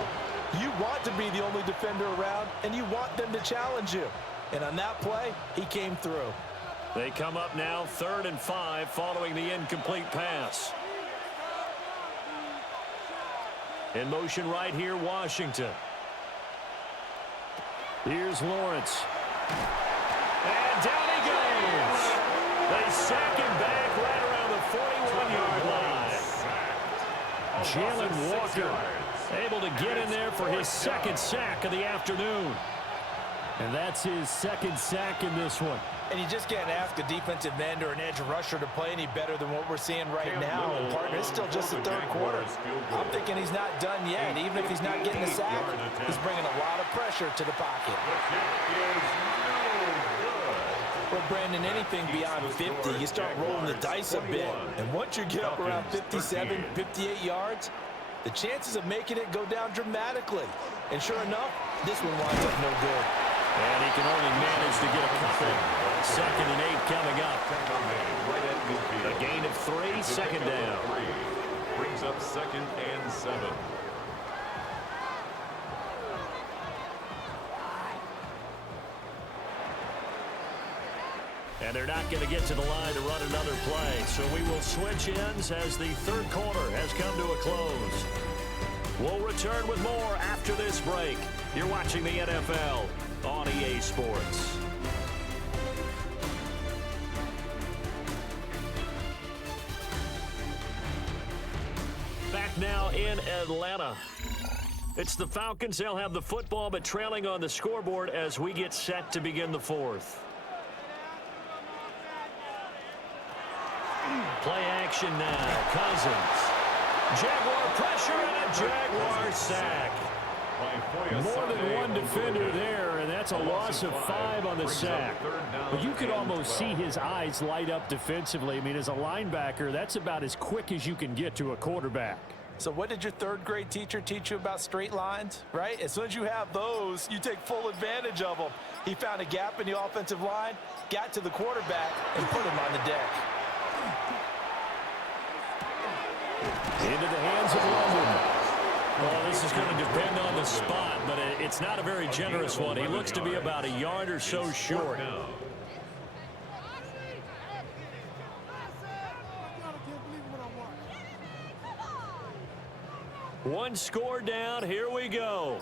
You want to be the only defender around, and you want them to challenge you. And on that play, he came through. They come up now 3rd and 5 following the incomplete pass. In motion right here, Washington. Here's Lawrence. And down he goes. They sack him back right around the 41-yard line. Jalen Walker able to get in there for his 2nd sack of the afternoon. And that's his 2nd sack in this one. And you just can't ask a defensive end or an edge rusher to play any better than what we're seeing right now. And partner, it's still just the 3rd quarter. I'm thinking he's not done yet. Even if he's not getting a sack, he's bringing a lot of pressure to the pocket. Well, Brandon, anything beyond 50, you start rolling the dice a bit. And once you get up around 57, 58 yards, the chances of making it go down dramatically. And sure enough, this one winds up no good. And he can only manage to get a couple. 2nd and 8 coming up. A gain of 3, second down. Brings up 2nd and 7. And they're not going to get to the line to run another play. So we will switch ends as the 3rd quarter has come to a close. We'll return with more after this break. You're watching the NFL on EA Sports. Back now in Atlanta. It's the Falcons. They'll have the football, but trailing on the scoreboard as we get set to begin the 4th. Play action now. Cousins. Jaguar pressure and a Jaguar sack. More than one defender there, and that's a loss of 5 on the sack. But you could almost see his eyes light up defensively. I mean, as a linebacker, that's about as quick as you can get to a quarterback. So what did your 3rd grade teacher teach you about straight lines, right? As soon as you have those, you take full advantage of them. He found a gap in the offensive line, got to the quarterback, and put him on the deck. Into the hands of London. Well, this is going to depend on the spot, but it's not a very generous one. He looks to be about a yard or so short. One score down. Here we go.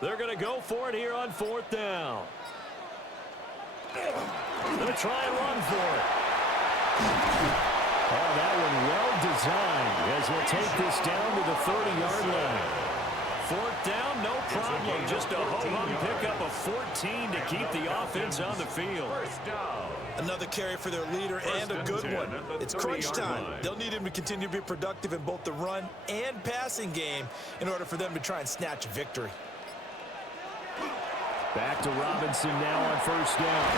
They're going to go for it here on 4th down. Going to try and run for it. Oh, that one well designed as we'll take this down to the 30-yard line. 4th down, no problem. Just a ho-hum pickup of 14 to keep the offense on the field. Another carry for their leader and a good one. It's crunch time. They'll need him to continue to be productive in both the run and passing game in order for them to try and snatch a victory. Back to Robinson now on 1st down.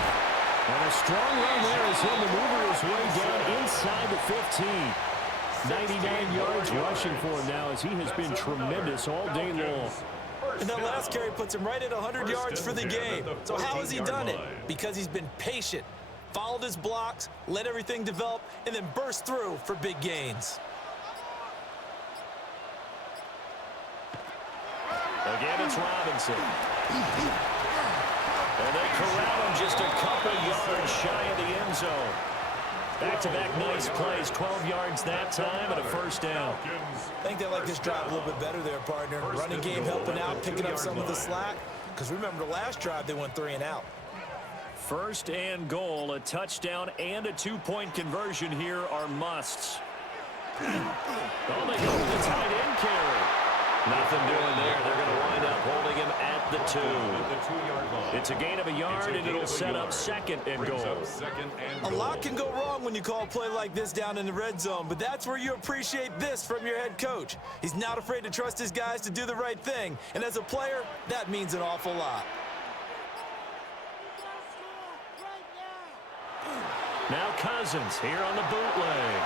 And a strong run there as he'll maneuver his way down inside the 15. 99 yards rushing for him now as he has been tremendous all day long. And that last carry puts him right at 100 yards for the game. So how has he done it? Because he's been patient, followed his blocks, let everything develop, and then burst through for big gains. Again, it's Robinson. And they corral him just a couple yards shy of the end zone. Back-to-back nice plays, 12 yards that time and a 1st down. I think they like this drive a little bit better there, partner. Running game helping out, picking up some of the slack. Because remember, the last drive, they went 3 and out. 1st and goal, a touchdown and a 2-point conversion here are musts. Oh, they go with the tight end carry. Nothing doing there. They're going to wind up holding him at the 2. It's a gain of a yard, and it'll set up 2nd and goal. A lot can go wrong when you call a play like this down in the red zone, but that's where you appreciate this from your head coach. He's not afraid to trust his guys to do the right thing, and as a player, that means an awful lot. Now Cousins here on the bootleg.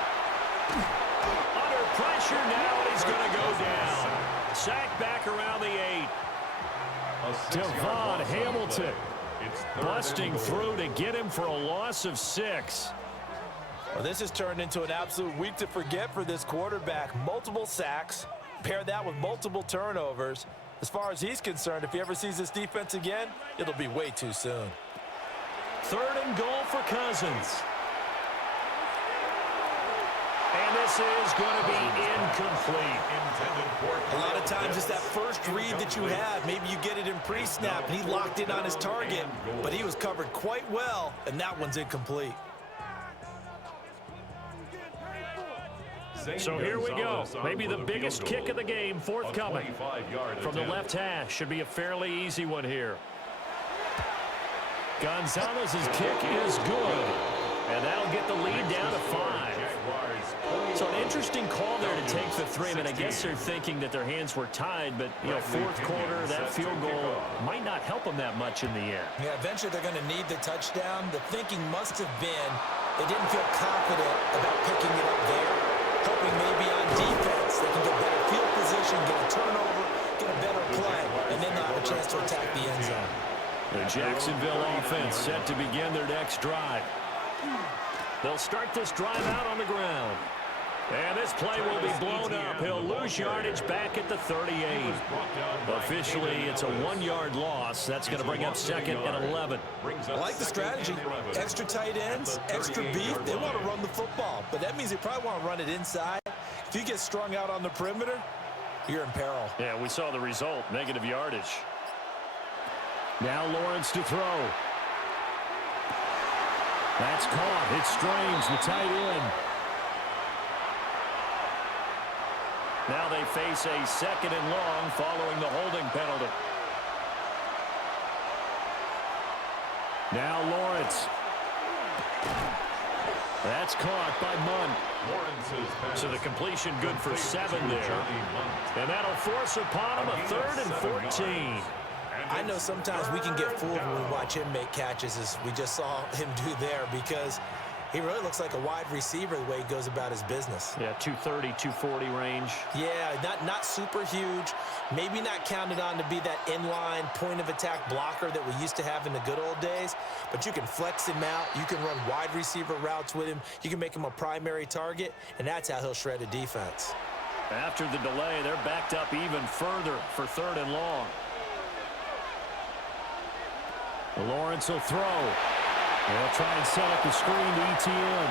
Under pressure now, and he's going to go down. Sacked back around the 8. Devon Hamilton busting through to get him for a loss of 6. Well, this has turned into an absolute week to forget for this quarterback. Multiple sacks, pair that with multiple turnovers. As far as he's concerned, if he ever sees this defense again, it'll be way too soon. 3rd and goal for Cousins. And this is going to be incomplete. A lot of times it's that first read that you have. Maybe you get it in pre-snap, and he locked in on his target, but he was covered quite well, and that one's incomplete. So here we go. Maybe the biggest kick of the game forthcoming. From the left hash, should be a fairly easy one here. Gonzalez's kick is good, and that'll get the lead down to 5. So an interesting call there to take the 3. I mean, I guess they're thinking that their hands were tied, but, you know, 4th quarter, that field goal might not help them that much in the end. Yeah, eventually they're going to need the touchdown. The thinking must have been they didn't feel confident about picking it up there. hoping maybe on defense they can get better field position, get a turnover, get a better play, and then they'll have a chance to attack the end zone. The Jacksonville offense set to begin their next drive. They'll start this drive out on the ground. And this play will be blown up. He'll lose yardage back at the 38. Officially, it's a 1-yard loss. That's going to bring up 2nd and 11. I like the strategy. Extra tight ends, extra beef. They want to run the football, but that means they probably want to run it inside. If you get strung out on the perimeter, you're in peril. Yeah, we saw the result, negative yardage. Now Lawrence to throw. That's caught. It's Strange, the tight end. Now they face a 2nd and long following the holding penalty. Now Lawrence. That's caught by Munn. So the completion good for 7 there. And that'll force upon him a 3rd and 14. I know sometimes we can get fooled when we watch him make catches, as we just saw him do there, because he really looks like a wide receiver the way he goes about his business. Yeah, 230, 240 range. Yeah, not super huge. Maybe not counted on to be that inline point-of-attack blocker that we used to have in the good old days, but you can flex him out. You can run wide receiver routes with him. You can make him a primary target, and that's how he'll shred a defense. After the delay, they're backed up even further for 3rd and long. Lawrence will throw. They'll try and set up the screen to ETN.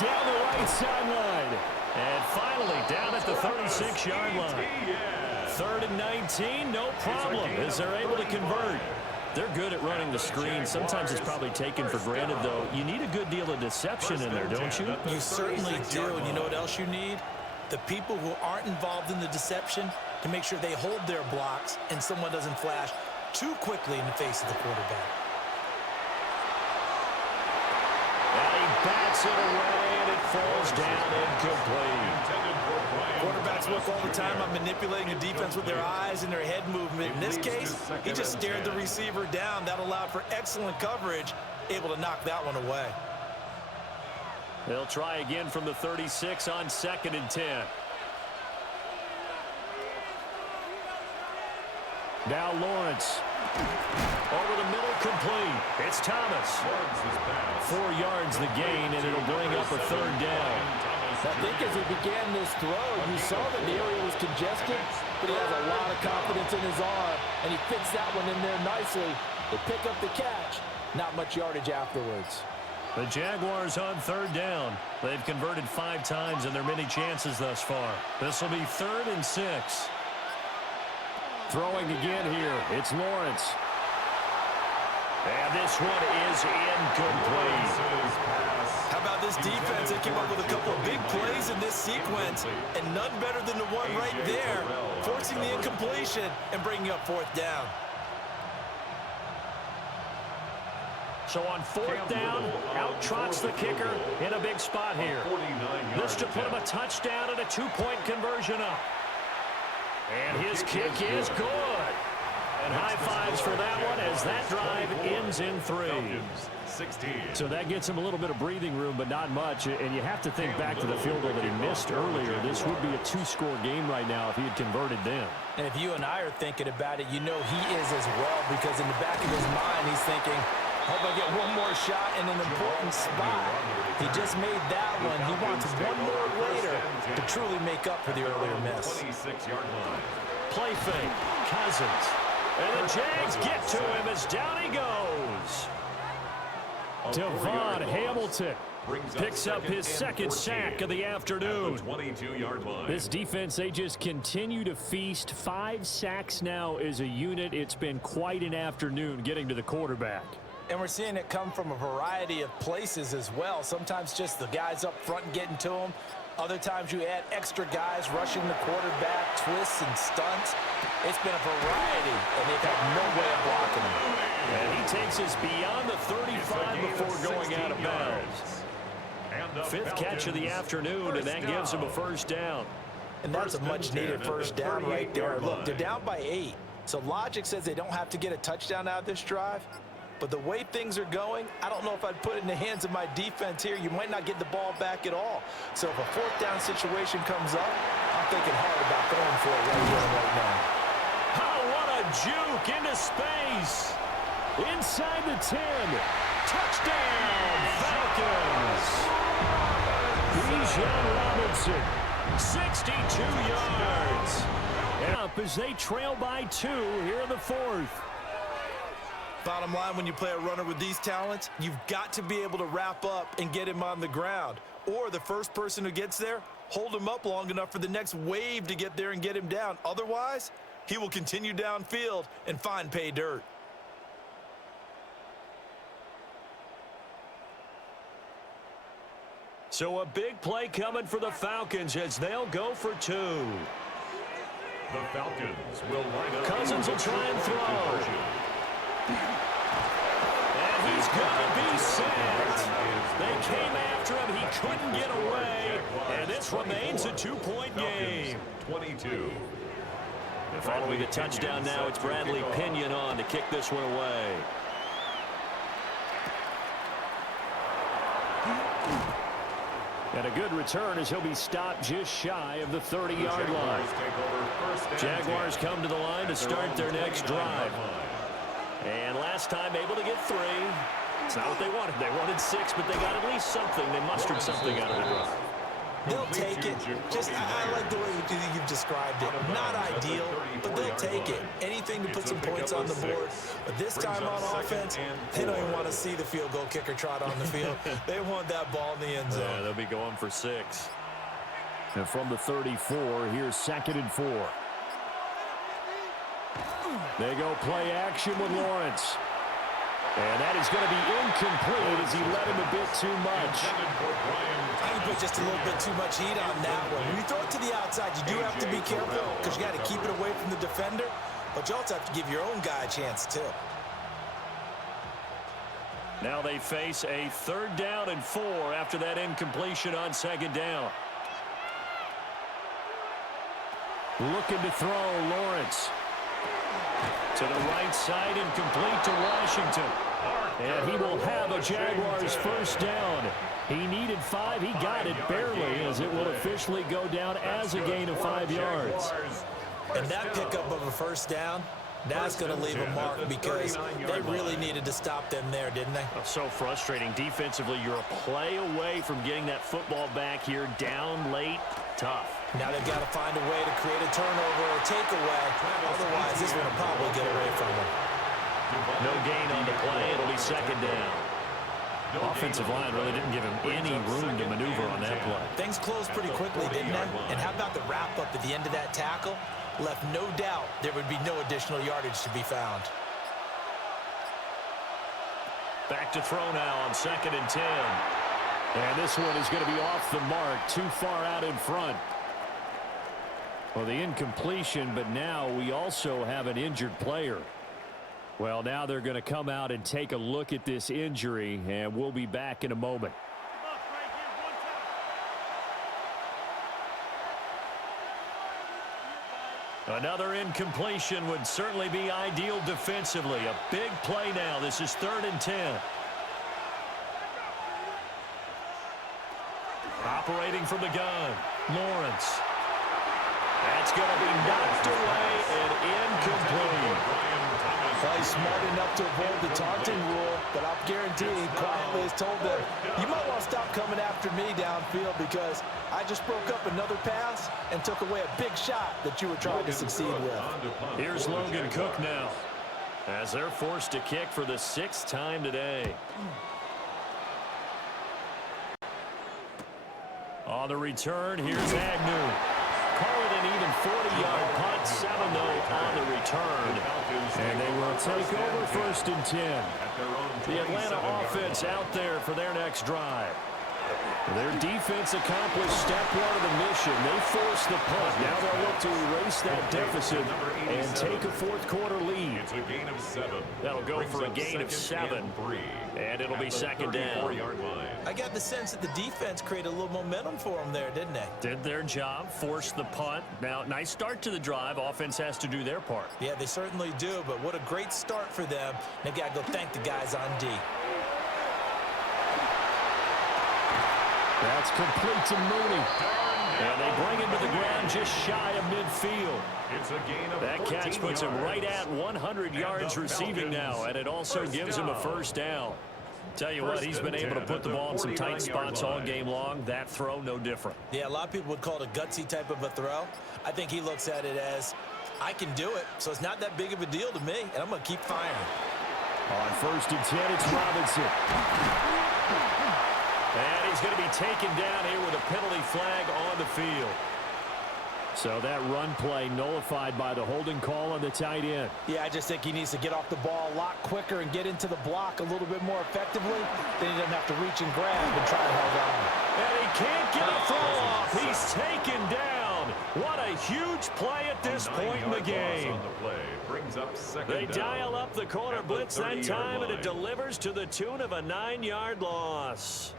Down the right sideline. And finally down at the 36-yard line. 3rd and 19, no problem, as they're able to convert. They're good at running the screen. Sometimes it's probably taken for granted, though. You need a good deal of deception in there, don't you? You certainly do. And you know what else you need? The people who aren't involved in the deception to make sure they hold their blocks and someone doesn't flash too quickly in the face of the quarterback. And he bats it away, and it falls down incomplete. Quarterbacks work all the time on manipulating a defense with their eyes and their head movement. In this case, he just stared the receiver down. That allowed for excellent coverage, able to knock that one away. They'll try again from the 36 on 2nd and 10. Now Lawrence. Over the middle, complete. It's Thomas. 4 yards the gain, and it'll bring up a 3rd down. I think as he began this throw, you saw that the area was congested, but he has a lot of confidence in his arm, and he fits that one in there nicely to pick up the catch. Not much yardage afterwards. The Jaguars on 3rd down. They've converted 5 times in their many chances thus far. This will be 3rd and 6. Throwing again here. It's Lawrence. And this one is incomplete. How about this defense? They came up with a couple of big plays in this sequence, and none better than the one right there, forcing the incompletion and bringing up 4th down. So on 4th down, out trots the kicker in a big spot here. This to put him a touchdown and a 2-point conversion up. And his kick is good. And high fives for that one as that drive ends in 3. So that gets him a little bit of breathing room, but not much. And you have to think back to the field goal that he missed earlier. This would be a 2-score game right now if he had converted then. And if you and I are thinking about it, you know he is as well, because in the back of his mind, he's thinking, hope I get one more shot in an important spot. He just made that one. He wants one more later to truly make up for the earlier miss. 26-yard line. Play fake. Cousins. And the Jags get to him as down he goes. Devon Hamilton picks up his 2nd sack of the afternoon. 22-yard line. This defense, they just continue to feast. 5 sacks now as a unit. It's been quite an afternoon getting to the quarterback. And we're seeing it come from a variety of places as well. Sometimes just the guys up front and getting to him. Other times you add extra guys rushing the quarterback, twists and stunts. It's been a variety, and they've had no way of blocking him. And he takes us beyond the 35 before going out of bounds. 5th catch of the afternoon, and that gives him a 1st down. And that's a much-needed 1st down right there. Look, they're down by 8. So logic says they don't have to get a touchdown out of this drive. But the way things are going, I don't know if I'd put it in the hands of my defense here. You might not get the ball back at all. So if a fourth down situation comes up, I'm thinking hard about going for it right here and right now. Oh, what a juke into space. Inside the 10. Touchdown, Falcons. Bijan Robinson. 62 yards. Up as they trail by 2 here in the 4th. Bottom line, when you play a runner with these talents, you've got to be able to wrap up and get him on the ground. Or the first person who gets there, hold him up long enough for the next wave to get there and get him down. Otherwise, he will continue downfield and find pay dirt. So a big play coming for the Falcons as they'll go for 2. The Falcons will line up. Cousins will try and throw. And he's going to be sacked. They came after him. He couldn't get away. And this remains a 2-point game. 22. And following the touchdown now, it's Bradley Pinion on to kick this one away. And a good return as he'll be stopped just shy of the 30-yard line. Jaguars come to the line to start their next drive. And last time able to get 3. It's not what they wanted. They wanted 6, but they got at least something. They mustered something out of the drive. They'll take it. Just, I like the way you've described it. Not ideal, but they'll take it. Anything to put some points on the board. But this time on offense, they don't even want to see the field goal kicker trot on the field. They want that ball in the end zone. Yeah, they'll be going for 6. And from the 34, here's 2nd and 4. They go play action with Lawrence. And that is going to be incomplete as he led him a bit too much. I can put just a little bit too much heat on that one. When you throw it to the outside, you do have to be careful because you got to keep it away from the defender. But you also have to give your own guy a chance, too. Now they face a 3rd down and 4 after that incompletion on 2nd down. Looking to throw, Lawrence. To the right side and complete to Washington. And he will have a Jaguars 1st down. He needed 5. He got it barely as it will officially go down as a gain of 5 yards. And that pickup of a 1st down, that's going to leave a mark because they really needed to stop them there, didn't they? So frustrating. Defensively, you're a play away from getting that football back here. Down late, tough. Now they've got to find a way to create a turnover or a takeaway. Otherwise, this one will probably get away from them. No gain on the play. It'll be 2nd down. Offensive line really didn't give him any room to maneuver on that play. Things closed pretty quickly, didn't they? And how about the wrap-up at the end of that tackle? Left no doubt there would be no additional yardage to be found. Back to throw now on 2nd and 10. And this one is going to be off the mark, too far out in front. Well, the incompletion, but now we also have an injured player. Well, now they're going to come out and take a look at this injury, and we'll be back in a moment. Another incompletion would certainly be ideal defensively. A big play now. This is 3rd and 10. Operating from the gun, Lawrence. That's going to be knocked away and incomplete. Play smart enough to avoid the taunting rule, but I'll guarantee he quietly has told them, you might want to stop coming after me downfield because I just broke up another pass and took away a big shot that you were trying to succeed with. Here's Logan Cook now as they're forced to kick for the 6th time today. On the return, here's Agnew. Call it an even 40-yard punt, 7-0 on the return. And they will take over 1st and 10. The Atlanta offense out there for their next drive. Their defense accomplished step one of the mission. They forced the punt. Now they'll look to erase that deficit and take a fourth-quarter lead. It's a gain of 7. That'll go for a gain of 7. And it'll be second down. I got the sense that the defense created a little momentum for them there, didn't they? Did their job, forced the punt. Now, nice start to the drive. Offense has to do their part. Yeah, they certainly do, but what a great start for them. They got to go thank the guys on D. That's complete to Mooney. And they bring him to the ground just shy of midfield. It's a gain of That catch puts him right at 100 yards receiving now, and it also gives him a first down. Tell you what, he's been able to put the ball in some tight spots all game long. That throw, no different. Yeah, a lot of people would call it a gutsy type of a throw. I think he looks at it as, I can do it, so it's not that big of a deal to me, and I'm going to keep firing. On 1st and 10, it's Robinson. And he's going to be taken down here with a penalty flag on the field. So that run play nullified by the holding call on the tight end. Yeah, I just think he needs to get off the ball a lot quicker and get into the block a little bit more effectively. Then he doesn't have to reach and grab and try to hold on. And he can't get a throw off. He's taken down. What a huge play at this point in the game. They dial up the corner blitz that time, and it delivers to the tune of a 9-yard loss.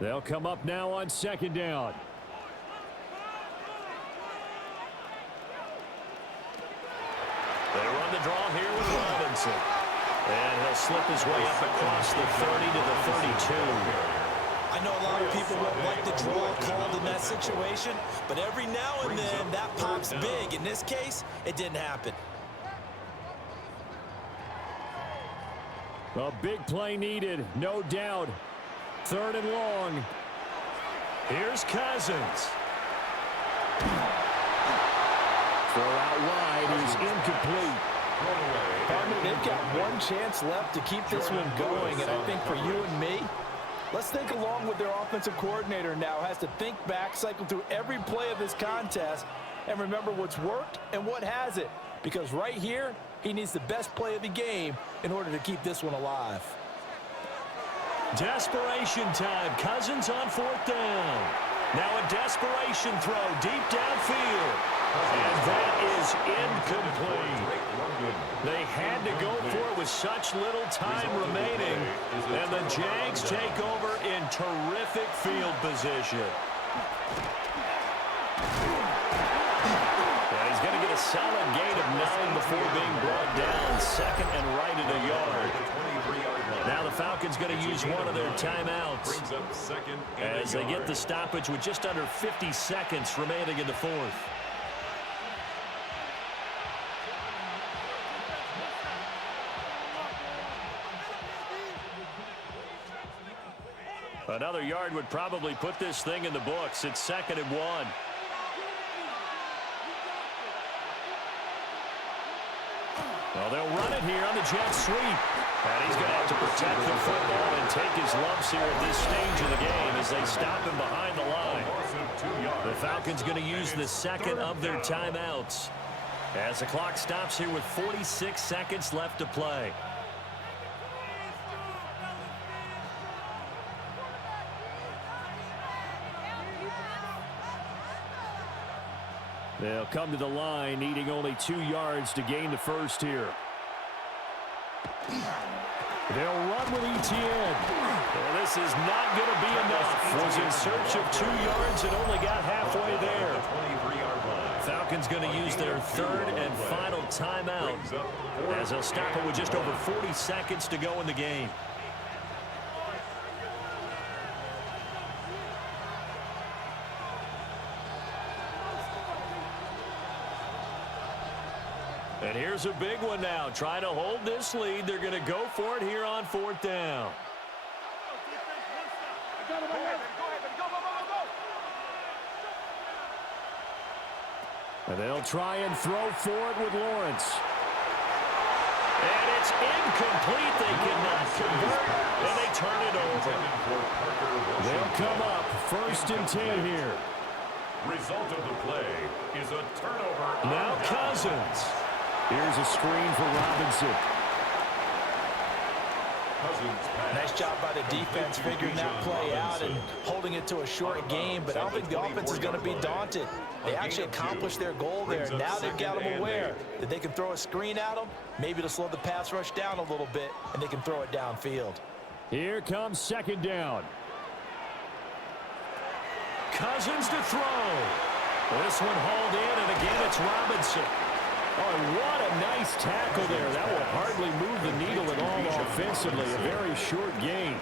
They'll come up now on 2nd down. They run the draw here with Robinson. And he'll slip his way up across the 30 to the 32. I know a lot of people won't like the draw called in that situation, but every now and then that pops big. In this case, it didn't happen. A big play needed, no doubt. 3rd and long. Here's Cousins. Throw out wide is incomplete. Partner, they've got one chance left to keep this one going, and I think for you and me, let's think along with their offensive coordinator now. Has to think back, cycle through every play of this contest, and remember what's worked and what hasn't. Because right here, he needs the best play of the game in order to keep this one alive. Desperation time. Cousins on 4th down. Now a desperation throw deep downfield. And that is incomplete. They had to go for it with such little time remaining. And the Jags take over in terrific field position. And he's going to get a solid gain of 9 before being brought down. 2nd and right at a yard. Now the Falcons going to use one of their timeouts as they get the stoppage with just under 50 seconds remaining in the 4th. Another yard would probably put this thing in the books. It's 2nd and 1. Well, they'll run it here on the jet sweep. And he's going to have to protect the football and take his lumps here at this stage of the game as they stop him behind the line. The Falcons going to use the 2nd of their timeouts as the clock stops here with 46 seconds left to play. They'll come to the line, needing only 2 yards to gain the first here. They'll run with Etienne. Well, this is not going to be enough. Was in search of 2 yards and only got halfway there. Falcons going to use their 3rd and final timeout as they'll stop it with just over 40 seconds to go in the game. And here's a big one now. Trying to hold this lead. They're going to go for it here on 4th down. And they'll try and throw for it with Lawrence. And it's incomplete. They cannot convert. And they turn it over. They'll come up 1st and 10 here. Result of the play is a turnover. Now Cousins. Here's a screen for Robinson. Nice job by the defense figuring that play out and holding it to a short game, but I don't think the offense is going to be daunted. They actually accomplished their goal there. Now they've got them aware that they can throw a screen at them, maybe to slow the pass rush down a little bit, and they can throw it downfield. Here comes second down. Cousins to throw. This one hauled in, and again it's Robinson. Oh, what a nice tackle there. That will hardly move the needle at all offensively. A very short gain.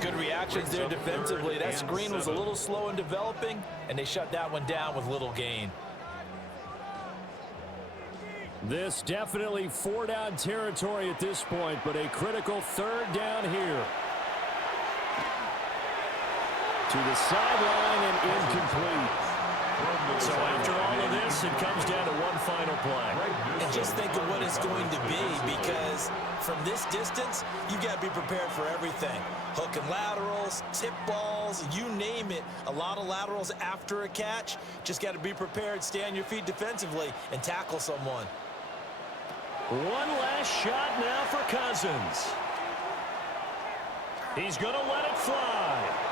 Good reactions there defensively. That screen was a little slow in developing, and they shut that one down with little gain. This definitely four-down territory at this point, but a critical third down here. To the sideline and incomplete. So after all of this, it comes down to one final play. And just think of what it's going to be, because from this distance, you've got to be prepared for everything. Hook and laterals, tip balls, you name it. A lot of laterals after a catch. Just got to be prepared, stay on your feet defensively, and tackle someone. One last shot now for Cousins. He's going to let it fly.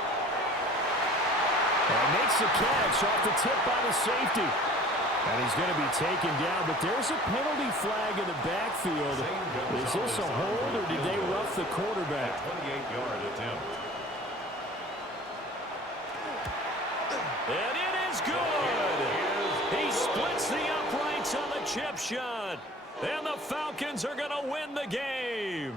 And makes the catch off the tip by the safety. And he's going to be taken down, but there's a penalty flag in the backfield. Is this a hold, or did they rough the quarterback? 28-yard attempt. And it is good. He splits the uprights on the chip shot. And the Falcons are going to win the game.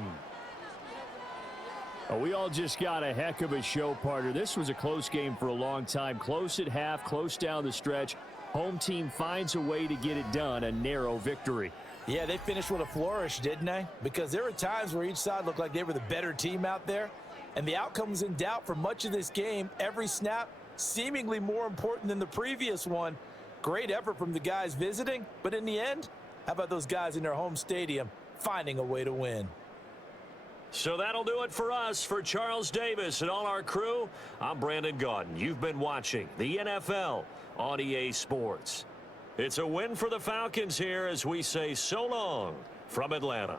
Oh, we all just got a heck of a show, partner. This was a close game for a long time. Close at half, close down the stretch. Home team finds a way to get it done, a narrow victory. Yeah, they finished with a flourish, didn't they? Because there were times where each side looked like they were the better team out there, and the outcome was in doubt for much of this game. Every snap seemingly more important than the previous one. Great effort from the guys visiting, but in the end, how about those guys in their home stadium finding a way to win? So that'll do it for us. For Charles Davis and all our crew, I'm Brandon Gaudin. You've been watching the NFL on EA Sports. It's a win for the Falcons here as we say so long from Atlanta.